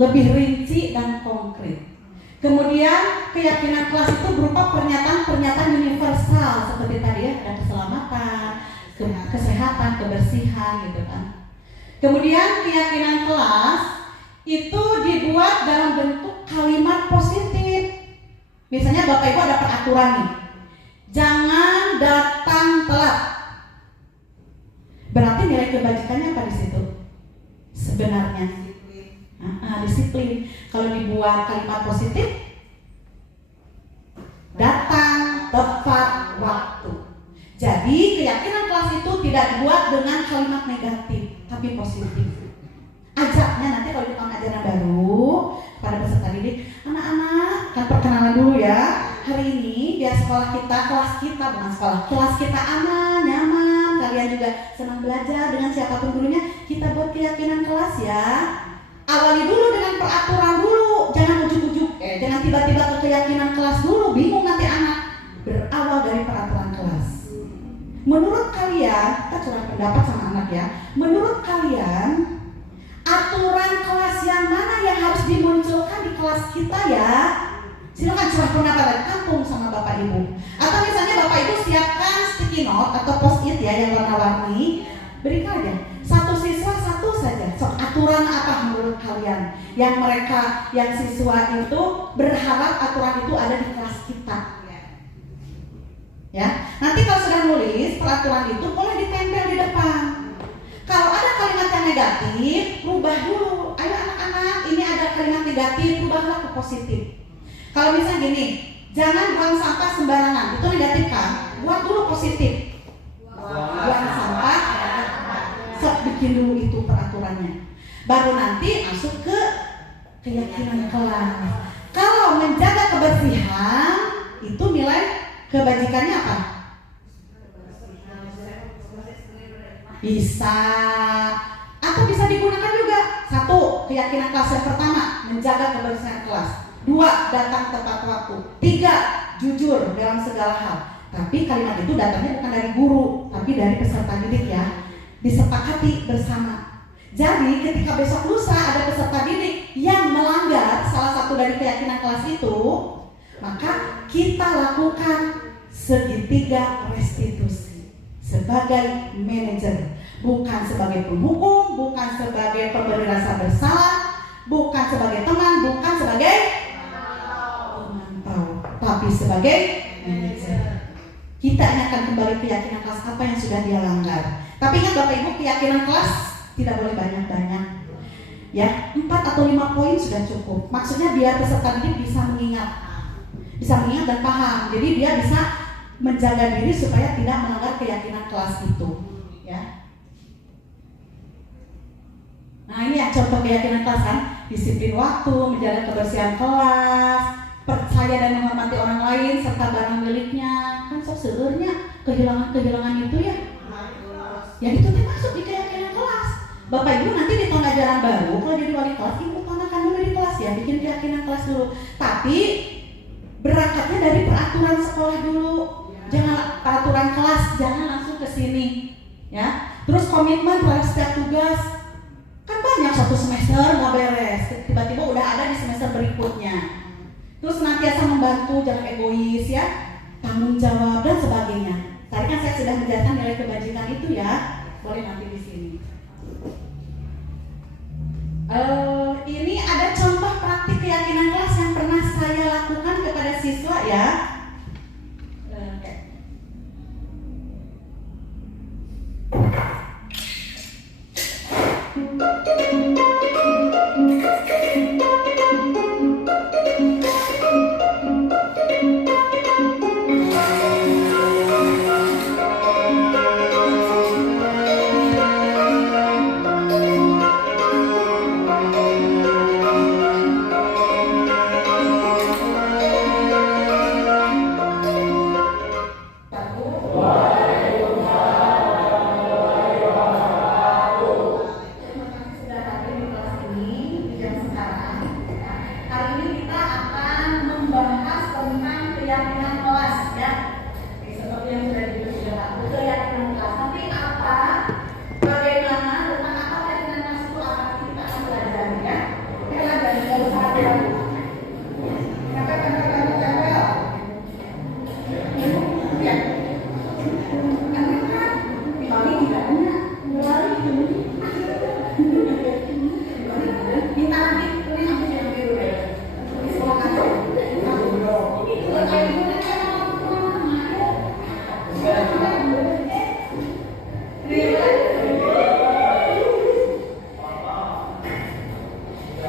Lebih rinci dan konkret. Kemudian keyakinan kelas itu berupa pernyataan-pernyataan universal seperti tadi ya, ada keselamatan, kesehatan, kebersihan gitu kan. Kemudian keyakinan kelas itu dibuat dalam bentuk kalimat positif. Misalnya Bapak Ibu ada peraturan nih, jangan datang telat. Berarti nilai kebajikannya apa di situ? Sebenarnya disiplin. Kalau dibuat kalimat positif, datang tepat waktu. Jadi keyakinan kelas itu tidak dibuat dengan kalimat negatif, tapi positif. Ajaknya nanti kalau di tahun ajaran baru pada peserta didik, anak-anak kan perkenalan dulu ya. Hari ini biar sekolah kita, kelas kita bukan sekolah, kelas kita aman, nyaman, kalian juga senang belajar dengan siapapun gurunya. Kita buat keyakinan kelas ya. Awali dulu dengan peraturan dulu, jangan ujuk-ujuk, jangan tiba-tiba ke keyakinan kelas dulu, bingung nanti anak. Berawal curah pendapat sama anak ya. Menurut kalian aturan kelas yang mana yang harus dimunculkan di kelas kita ya? Silakan curah pendapat kampung sama Bapak Ibu. Atau misalnya Bapak Ibu siapkan sticky note atau post-it ya yang warna-warni. Berikan aja satu siswa satu saja. So, aturan apa menurut kalian yang siswa itu berharap aturan itu ada di kelas kita? Ya, nanti kalau sudah nulis peraturan itu boleh ditempel di depan. Kalau ada kalimat yang negatif, rubah dulu. Ayo anak-anak, ini ada kalimat negatif, rubahlah ke positif. Kalau misalnya gini, jangan buang sampah sembarangan, itu negatif kan? Buat dulu positif. Buang sampah, sok bikin dulu itu peraturannya. Baru nanti masuk ke keyakinan kelas. Kalau menjaga kebersihan, itu nilai kebajikannya apa? Bisa. Atau bisa digunakan juga. Satu, keyakinan kelas yang pertama, menjaga kebersihan kelas. 2, datang tepat waktu. 3, jujur dalam segala hal. Tapi kalimat itu datangnya bukan dari guru, tapi dari peserta didik ya. Disepakati bersama. Jadi ketika besok lusa ada peserta didik yang melanggar salah satu dari keyakinan kelas itu, maka kita lakukan segitiga restitusi sebagai manajer, bukan sebagai penghukum, bukan sebagai pemberi rasa bersalah, bukan sebagai teman, bukan sebagai pemantau, tapi sebagai manajer. Kita akan kembali keyakinan kelas apa yang sudah dia langgar. Tapi ingat Bapak Ibu, keyakinan kelas tidak boleh banyak-banyak. Ya, 4 atau 5 poin sudah cukup. Maksudnya biar peserta didik bisa mengingat dan paham. Jadi dia bisa menjaga diri supaya tidak melanggar keyakinan kelas itu. Ya. Nah ini ya contoh keyakinan kelas kan, disiplin waktu, menjaga kebersihan kelas, percaya dan menghormati orang lain serta barang miliknya. Kan sok seurnya kehilangan itu ya. Ya itu termasuk di keyakinan kelas. Bapak Ibu nanti di tahun ajaran baru kalau jadi wali kelas, Ibu tanamkan dulu di kelas ya, bikin keyakinan kelas dulu. Tapi berangkatnya dari peraturan sekolah dulu. Jangan peraturan kelas, jangan langsung ke sini. Ya. Terus komitmen terhadap setiap tugas. Kan banyak satu semester nggak beres, tiba-tiba udah ada di semester berikutnya. Terus senantiasa membantu, jangan egois ya, tanggung jawab dan sebagainya. Tadi kan saya sudah menjelaskan nilai kebajikan itu ya, boleh nanti di sini. Ini ada contoh praktik keyakinan kelas yang pernah saya lakukan kepada siswa ya.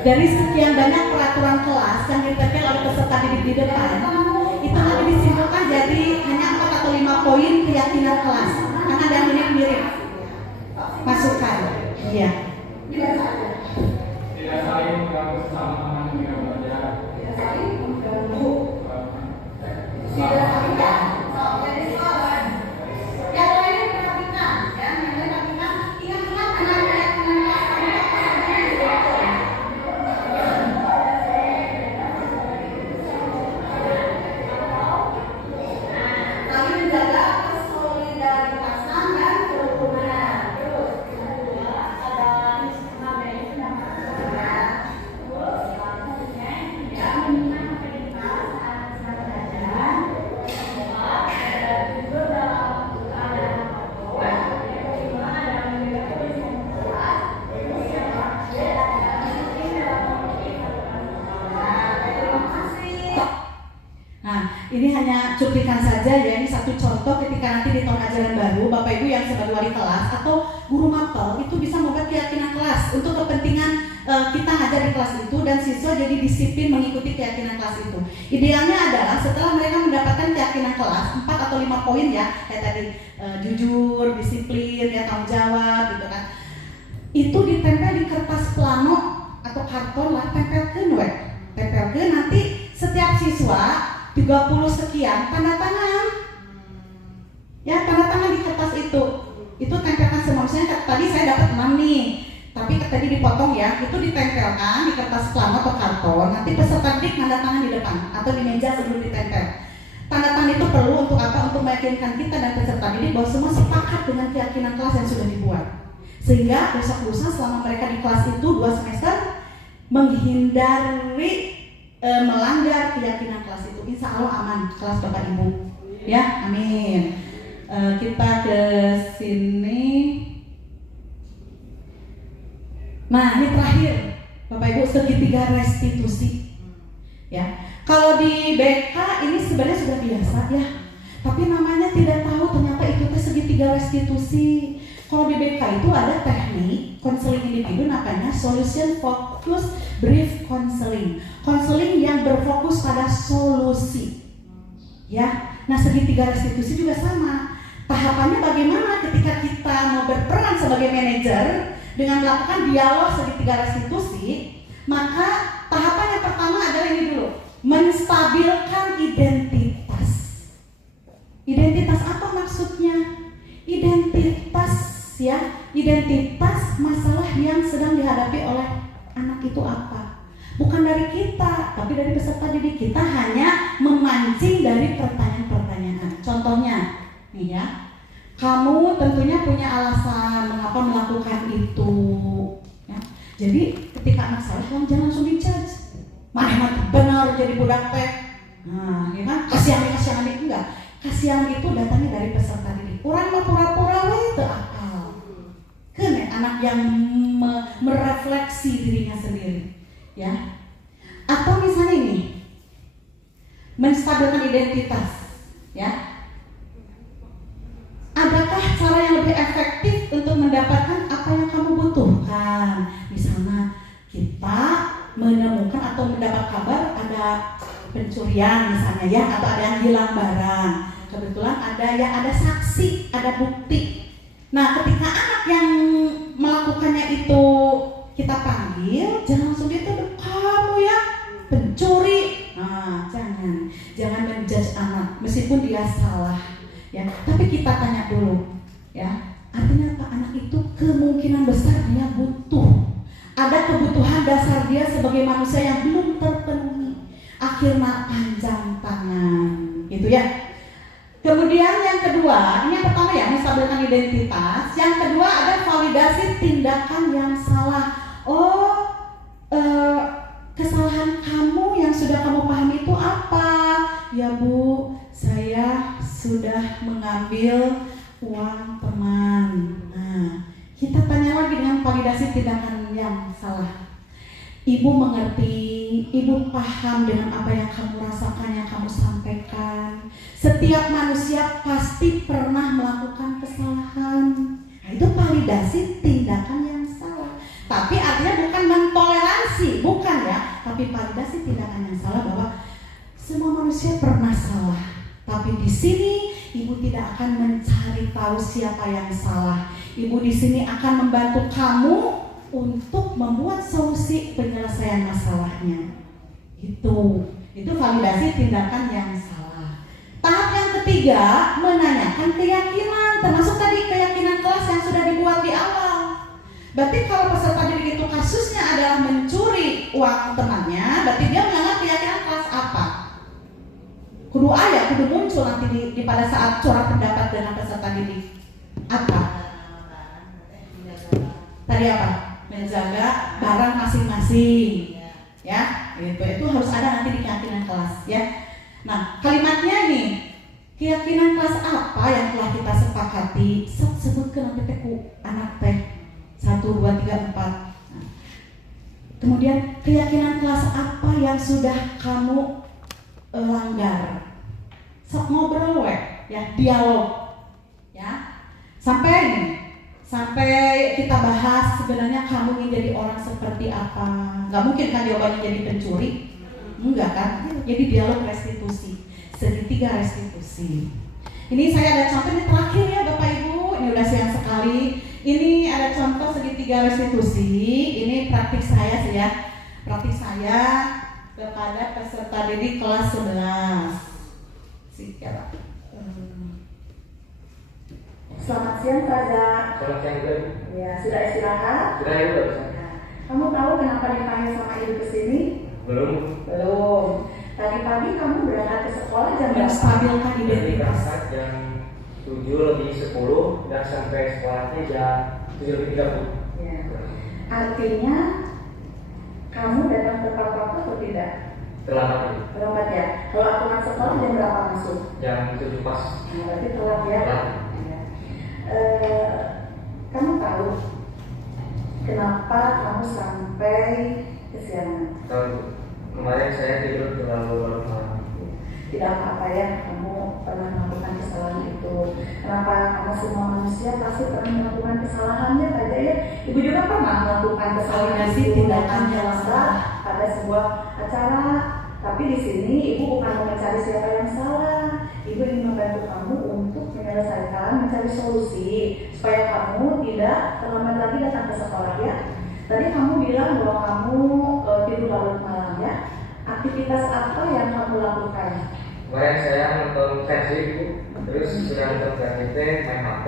Dari sekian banyak peraturan kelas yang ditempel oleh peserta didik di depan, itu nanti disimpulkan jadi hanya 4 atau 5 poin keyakinan kelas. Karena ada yang mirip-mirip. Masukkan. Iya. Tidak saling mengganggu kesamaan dengan belajar. Tidak saling mengganggu. Tidak saling. Yang lain perhatikan, ya, yang lain perhatikan. Ingat-ingat menjaga kesolidaritas dan kerukunan hanya cuplikan saja ya, ini satu contoh ketika nanti di tahun ajaran baru Bapak Ibu yang sebagai wali kelas atau guru mapel itu bisa membuat keyakinan kelas untuk kepentingan kita ngajar di kelas itu dan siswa jadi disiplin mengikuti keyakinan kelas itu. Idealnya adalah setelah mereka mendapatkan keyakinan kelas 4 atau 5 poin ya, kayak tadi jujur, disiplin, ya tanggung jawab gitu kan. Itu ditempel di kertas plano atau karton lah, tempelkeun nanti setiap siswa 30 sekian tanda tangan. Ya, tanda tangan di kertas itu tempelkan semua. Misalnya tadi saya dapat 6 nih, tapi tadi dipotong ya, itu ditempelkan di kertas plano atau karton. Nanti peserta didik tanda tangan di depan atau di meja sebelum ditempel. Tanda tangan itu perlu untuk apa? Untuk meyakinkan kita dan peserta didik bahwa semua sepakat dengan keyakinan kelas yang sudah dibuat. Sehingga besok lusa selama mereka di kelas itu 2 semester menghindari melanggar keyakinan kelas itu. Insya Allah aman kelas Bapak Ibu. Ya, amin. Kita ke sini. Nah, ini terakhir Bapak Ibu, segitiga restitusi. Ya, kalau di BK ini sebenarnya sudah biasa ya. Tapi namanya tidak tahu ternyata itu segitiga restitusi. Kalau di BK itu ada teknik konseling individu namanya solution focus brief counseling. Konseling yang berfokus pada solusi. Ya. Nah, segitiga restitusi juga sama. Tahapannya bagaimana ketika kita mau berperan sebagai manajer dengan melakukan dialog segitiga restitusi, maka tahapan yang pertama adalah ini dulu, menstabilkan identitas. Identitas apa maksudnya? Identitas masalah yang sedang dihadapi oleh anak itu apa? Bukan dari kita, tapi dari peserta didik. Kita hanya memancing dari pertanyaan-pertanyaan. Contohnya, nih ya, kamu tentunya punya alasan mengapa melakukan itu. Ya. Jadi ketika anak salah, kamu jangan langsung dijudge. Mana benar jadi budak teh. Nah, ya kan? Kasihan itu enggak. Kasihan itu datangnya dari peserta didik. Orang mah pura-pura we teu akal. Keun anak yang merefleksi dirinya sendiri. Ya. Atau misalnya ini menstabilkan identitas, ya. Adakah cara yang lebih efektif untuk mendapatkan apa yang kamu butuhkan? Misalnya kita menemukan atau mendapat kabar ada pencurian misalnya ya, atau ada yang hilang barang. Kebetulan ada saksi, ada bukti. Nah, ketika anak yang melakukannya itu kita panggil, jangan langsung dituduh kamu ya pencuri. Nah, jangan menjudge anak meskipun dia salah ya. Tapi kita tanya dulu ya, artinya apa? Anak itu kemungkinan besar dia butuh. Ada kebutuhan dasar dia sebagai manusia yang belum terpenuhi. Akhirnya panjang tangan, gitu ya. Kemudian yang kedua, ini yang pertama ya, menstabilkan identitas. Yang kedua ada validasi tindakan yang salah. Kesalahan kamu yang sudah kamu pahami itu apa? Ya Bu, saya sudah mengambil uang teman. Nah, kita tanya lagi dengan validasi tindakan yang salah. Ibu mengerti, ibu paham dengan apa yang kamu rasakan, yang kamu sampaikan. Setiap manusia pasti pernah melakukan kesalahan. Nah, itu validasi tindakan yang salah. Tapi artinya bukan mentoleransi, bukan ya. Tapi validasi tindakan yang salah bahwa semua manusia pernah salah. Tapi di sini ibu tidak akan mencari tahu siapa yang salah. Ibu di sini akan membantu kamu untuk membuat solusi penyelesaian masalahnya. Itu validasi tindakan yang salah. Tahap yang ketiga, menanyakan keyakinan, termasuk tadi keyakinan kelas yang sudah dibuat di awal. Berarti kalau peserta didik itu kasusnya adalah mencuri uang temannya, berarti dia menganggap keyakinan kelas apa? Kudu ada, kudu muncul nanti di pada saat corak pendapat dengan peserta didik. Apa? Tadi apa? Menjaga barang masing-masing. Ya, itu harus ada nanti di keyakinan kelas ya. Nah, kalimatnya nih, keyakinan kelas apa yang telah kita sepakati? Sebutkan nanti ku anak teh 1, 2, 3, 4. Nah, kemudian keyakinan kelas apa yang sudah kamu langgar? 1, sok ngobrol ya, dialog ya. Sampai kita bahas sebenarnya kamu ingin jadi orang seperti apa. Nggak mungkin kan jawabannya jadi pencuri, enggak kan? Jadi dialog restitusi, segitiga restitusi. Ini saya ada contoh ini terakhir ya Bapak Ibu, ini udah siang sekali. Ini ada contoh segitiga restitusi. Ini praktik saya sih ya, praktik saya kepada peserta didik kelas 11. Selamat siang Fajar. Selamat siang juga. Ya, sudah istirahat? Sudah ya, udah. Kamu tahu kenapa dipanggil sama ibu ke sini? Belum. Belum. Tadi pagi kamu berangkat ke sekolah jam Dan berapa? stabilkan Jadi identitas. berangkat jam 7:10 dan sampai sekolahnya jam 7:30. Ya. Artinya kamu datang tepat waktu atau tidak? Terlambat tadi. Terlambat ya. Kalau aturan sekolah jam berapa masuk? Jam 7 pas. Nah, berarti telat ya. Telat. Ya. Kamu tahu kenapa kamu sampai kesiangan? Tahu. Kemarin saya tidur terlalu malam. Tidak apa-apa ya, kamu pernah melakukan kesalahan itu. Kenapa? Karena semua manusia pasti pernah melakukan kesalahannya saja ya. Ibu juga pernah melakukan kesalahan Validasi itu tindakan yang dalam salah. pada sebuah acara. Tapi di sini ibu bukan mencari siapa yang salah. Ibu ingin membantu kamu untuk menyelesaikan, mencari solusi supaya kamu tidak terlambat lagi datang ke sekolah ya. Tadi kamu bilang bahwa kamu tidur larut malam ya. Aktivitas apa yang kamu lakukan? Kemarin saya nonton versi itu, terus sudah nonton versi itu main HP.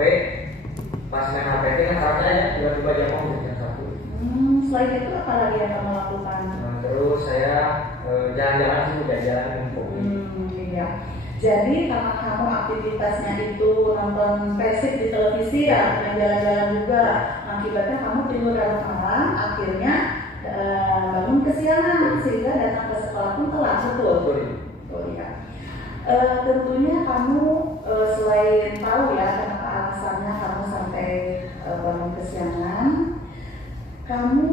Pas main HP itu kan katanya tiba-tiba jam mau jam 1. Selain itu apa lagi yang kamu lakukan? Terus saya jalan-jalan sih, jalan kopi. Iya. Jadi karena kamu aktivitasnya itu nonton Persib di televisi ya, dan jalan-jalan juga, akibatnya kamu tidur larut malam, akhirnya bangun kesiangan sehingga datang ke sekolah pun telat, betul? Oh iya. Tentunya kamu selain tahu ya kenapa alasannya kamu sampai bangun kesiangan, kamu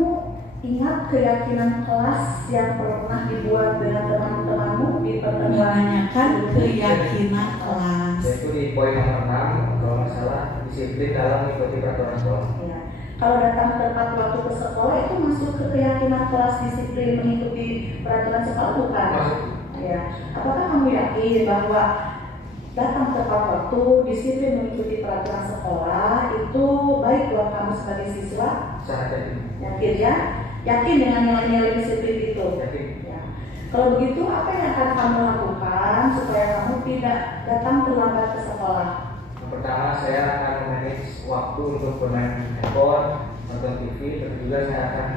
ingat keyakinan kelas yang pernah dibuat dengan teman-temanmu di pertemuan Menanyakan keyakinan kelas. Yaitu di poin nomor 6 kalau nggak salah, disiplin dalam mengikuti peraturan sekolah. Ya. Kalau datang tepat waktu ke sekolah itu masuk ke keyakinan kelas disiplin mengikuti peraturan sekolah bukan? Masuk. Ya. Apakah kamu yakin bahwa datang tepat waktu disiplin mengikuti peraturan sekolah itu baik buat kamu sebagai siswa? Sangat yakin. Yakin ya? Yakin dengan nilai-nilai disiplin itu? Yakin. Ya. Kalau begitu apa yang akan kamu lakukan supaya kamu tidak datang terlambat ke sekolah? Yang pertama saya akan memanage waktu untuk bermain handphone, nonton TV, terus juga saya akan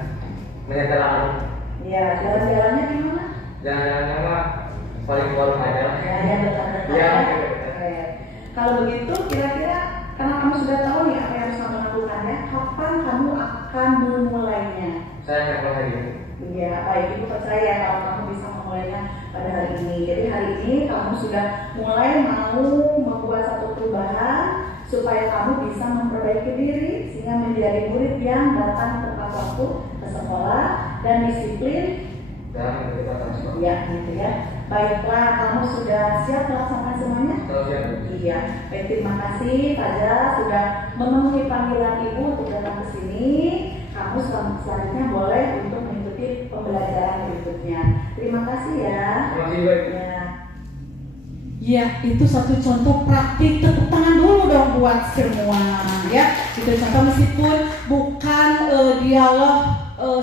menyetel alarm. Ya, jalan-jalannya di mana? Jangan-jangan mah paling warung aja lah. Ya, yang dekat-dekat. Ya, ya. dekat-dekat. Oke. Kalau begitu, kira-kira karena kamu sudah tahu nih apa yang harus kamu lakukan ya, kapan kamu akan memulainya? Saya akan mulai hari ini. Iya, baik, ibu percaya kalau kamu bisa memulainya pada hari ini. Jadi hari ini kamu sudah mulai mau membuat satu perubahan supaya kamu bisa memperbaiki diri sehingga menjadi murid yang datang tepat waktu ke sekolah dan disiplin. Dan mengikuti peraturan sekolah. Ya, gitu ya. Baiklah, kamu sudah siap melaksanakan semuanya? Kalau siap. Iya, baik, terima kasih Fajar sudah memenuhi panggilan ibu untuk datang ke sini. Kamu selanjutnya boleh untuk mengikuti pembelajaran berikutnya. Terima kasih ya. Terima kasih baik. Ya. Ya, itu satu contoh praktik. Tepuk tangan dulu dong buat semua ya. Itu contoh meskipun bukan dialog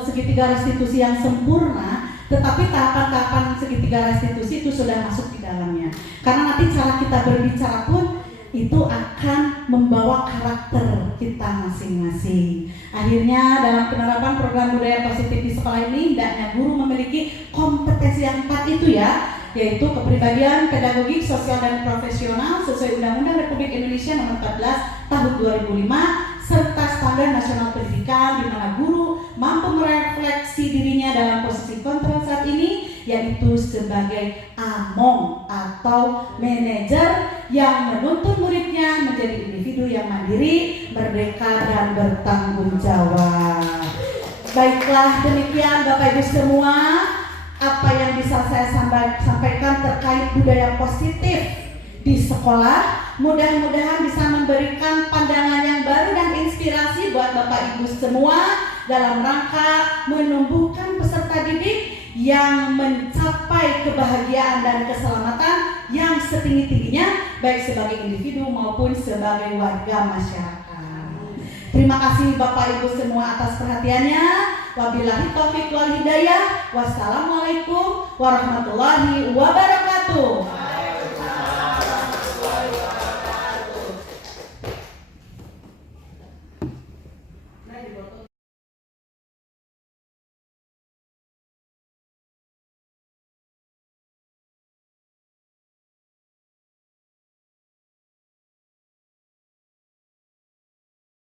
segitiga restitusi yang sempurna, tetapi tahapan-tahapan segitiga restitusi itu sudah masuk di dalamnya. Karena nanti cara kita berbicara pun itu akan membawa karakter kita masing-masing. Akhirnya dalam penerapan program budaya positif di sekolah ini, hendaknya guru memiliki kompetensi yang 4 itu ya, yaitu kepribadian, pedagogik, sosial dan profesional sesuai Undang-Undang Republik Indonesia Nomor 14 Tahun 2005 serta standar nasional pendidikan, di mana guru mampu merefleksi dirinya dalam posisi kontrol saat ini, yaitu sebagai among atau manajer yang menuntun muridnya menjadi individu yang mandiri, merdeka dan bertanggung jawab. Baiklah, demikian Bapak Ibu semua apa yang bisa saya sampaikan terkait budaya positif di sekolah. Mudah-mudahan bisa memberikan pandangan yang baru dan inspirasi buat Bapak Ibu semua dalam rangka menumbuhkan peserta didik yang mencapai kebahagiaan dan keselamatan yang setinggi-tingginya, baik sebagai individu maupun sebagai warga masyarakat. Terima kasih Bapak Ibu semua atas perhatiannya. Wabillahi taufiq wal hidayah. Wassalamualaikum warahmatullahi wabarakatuh.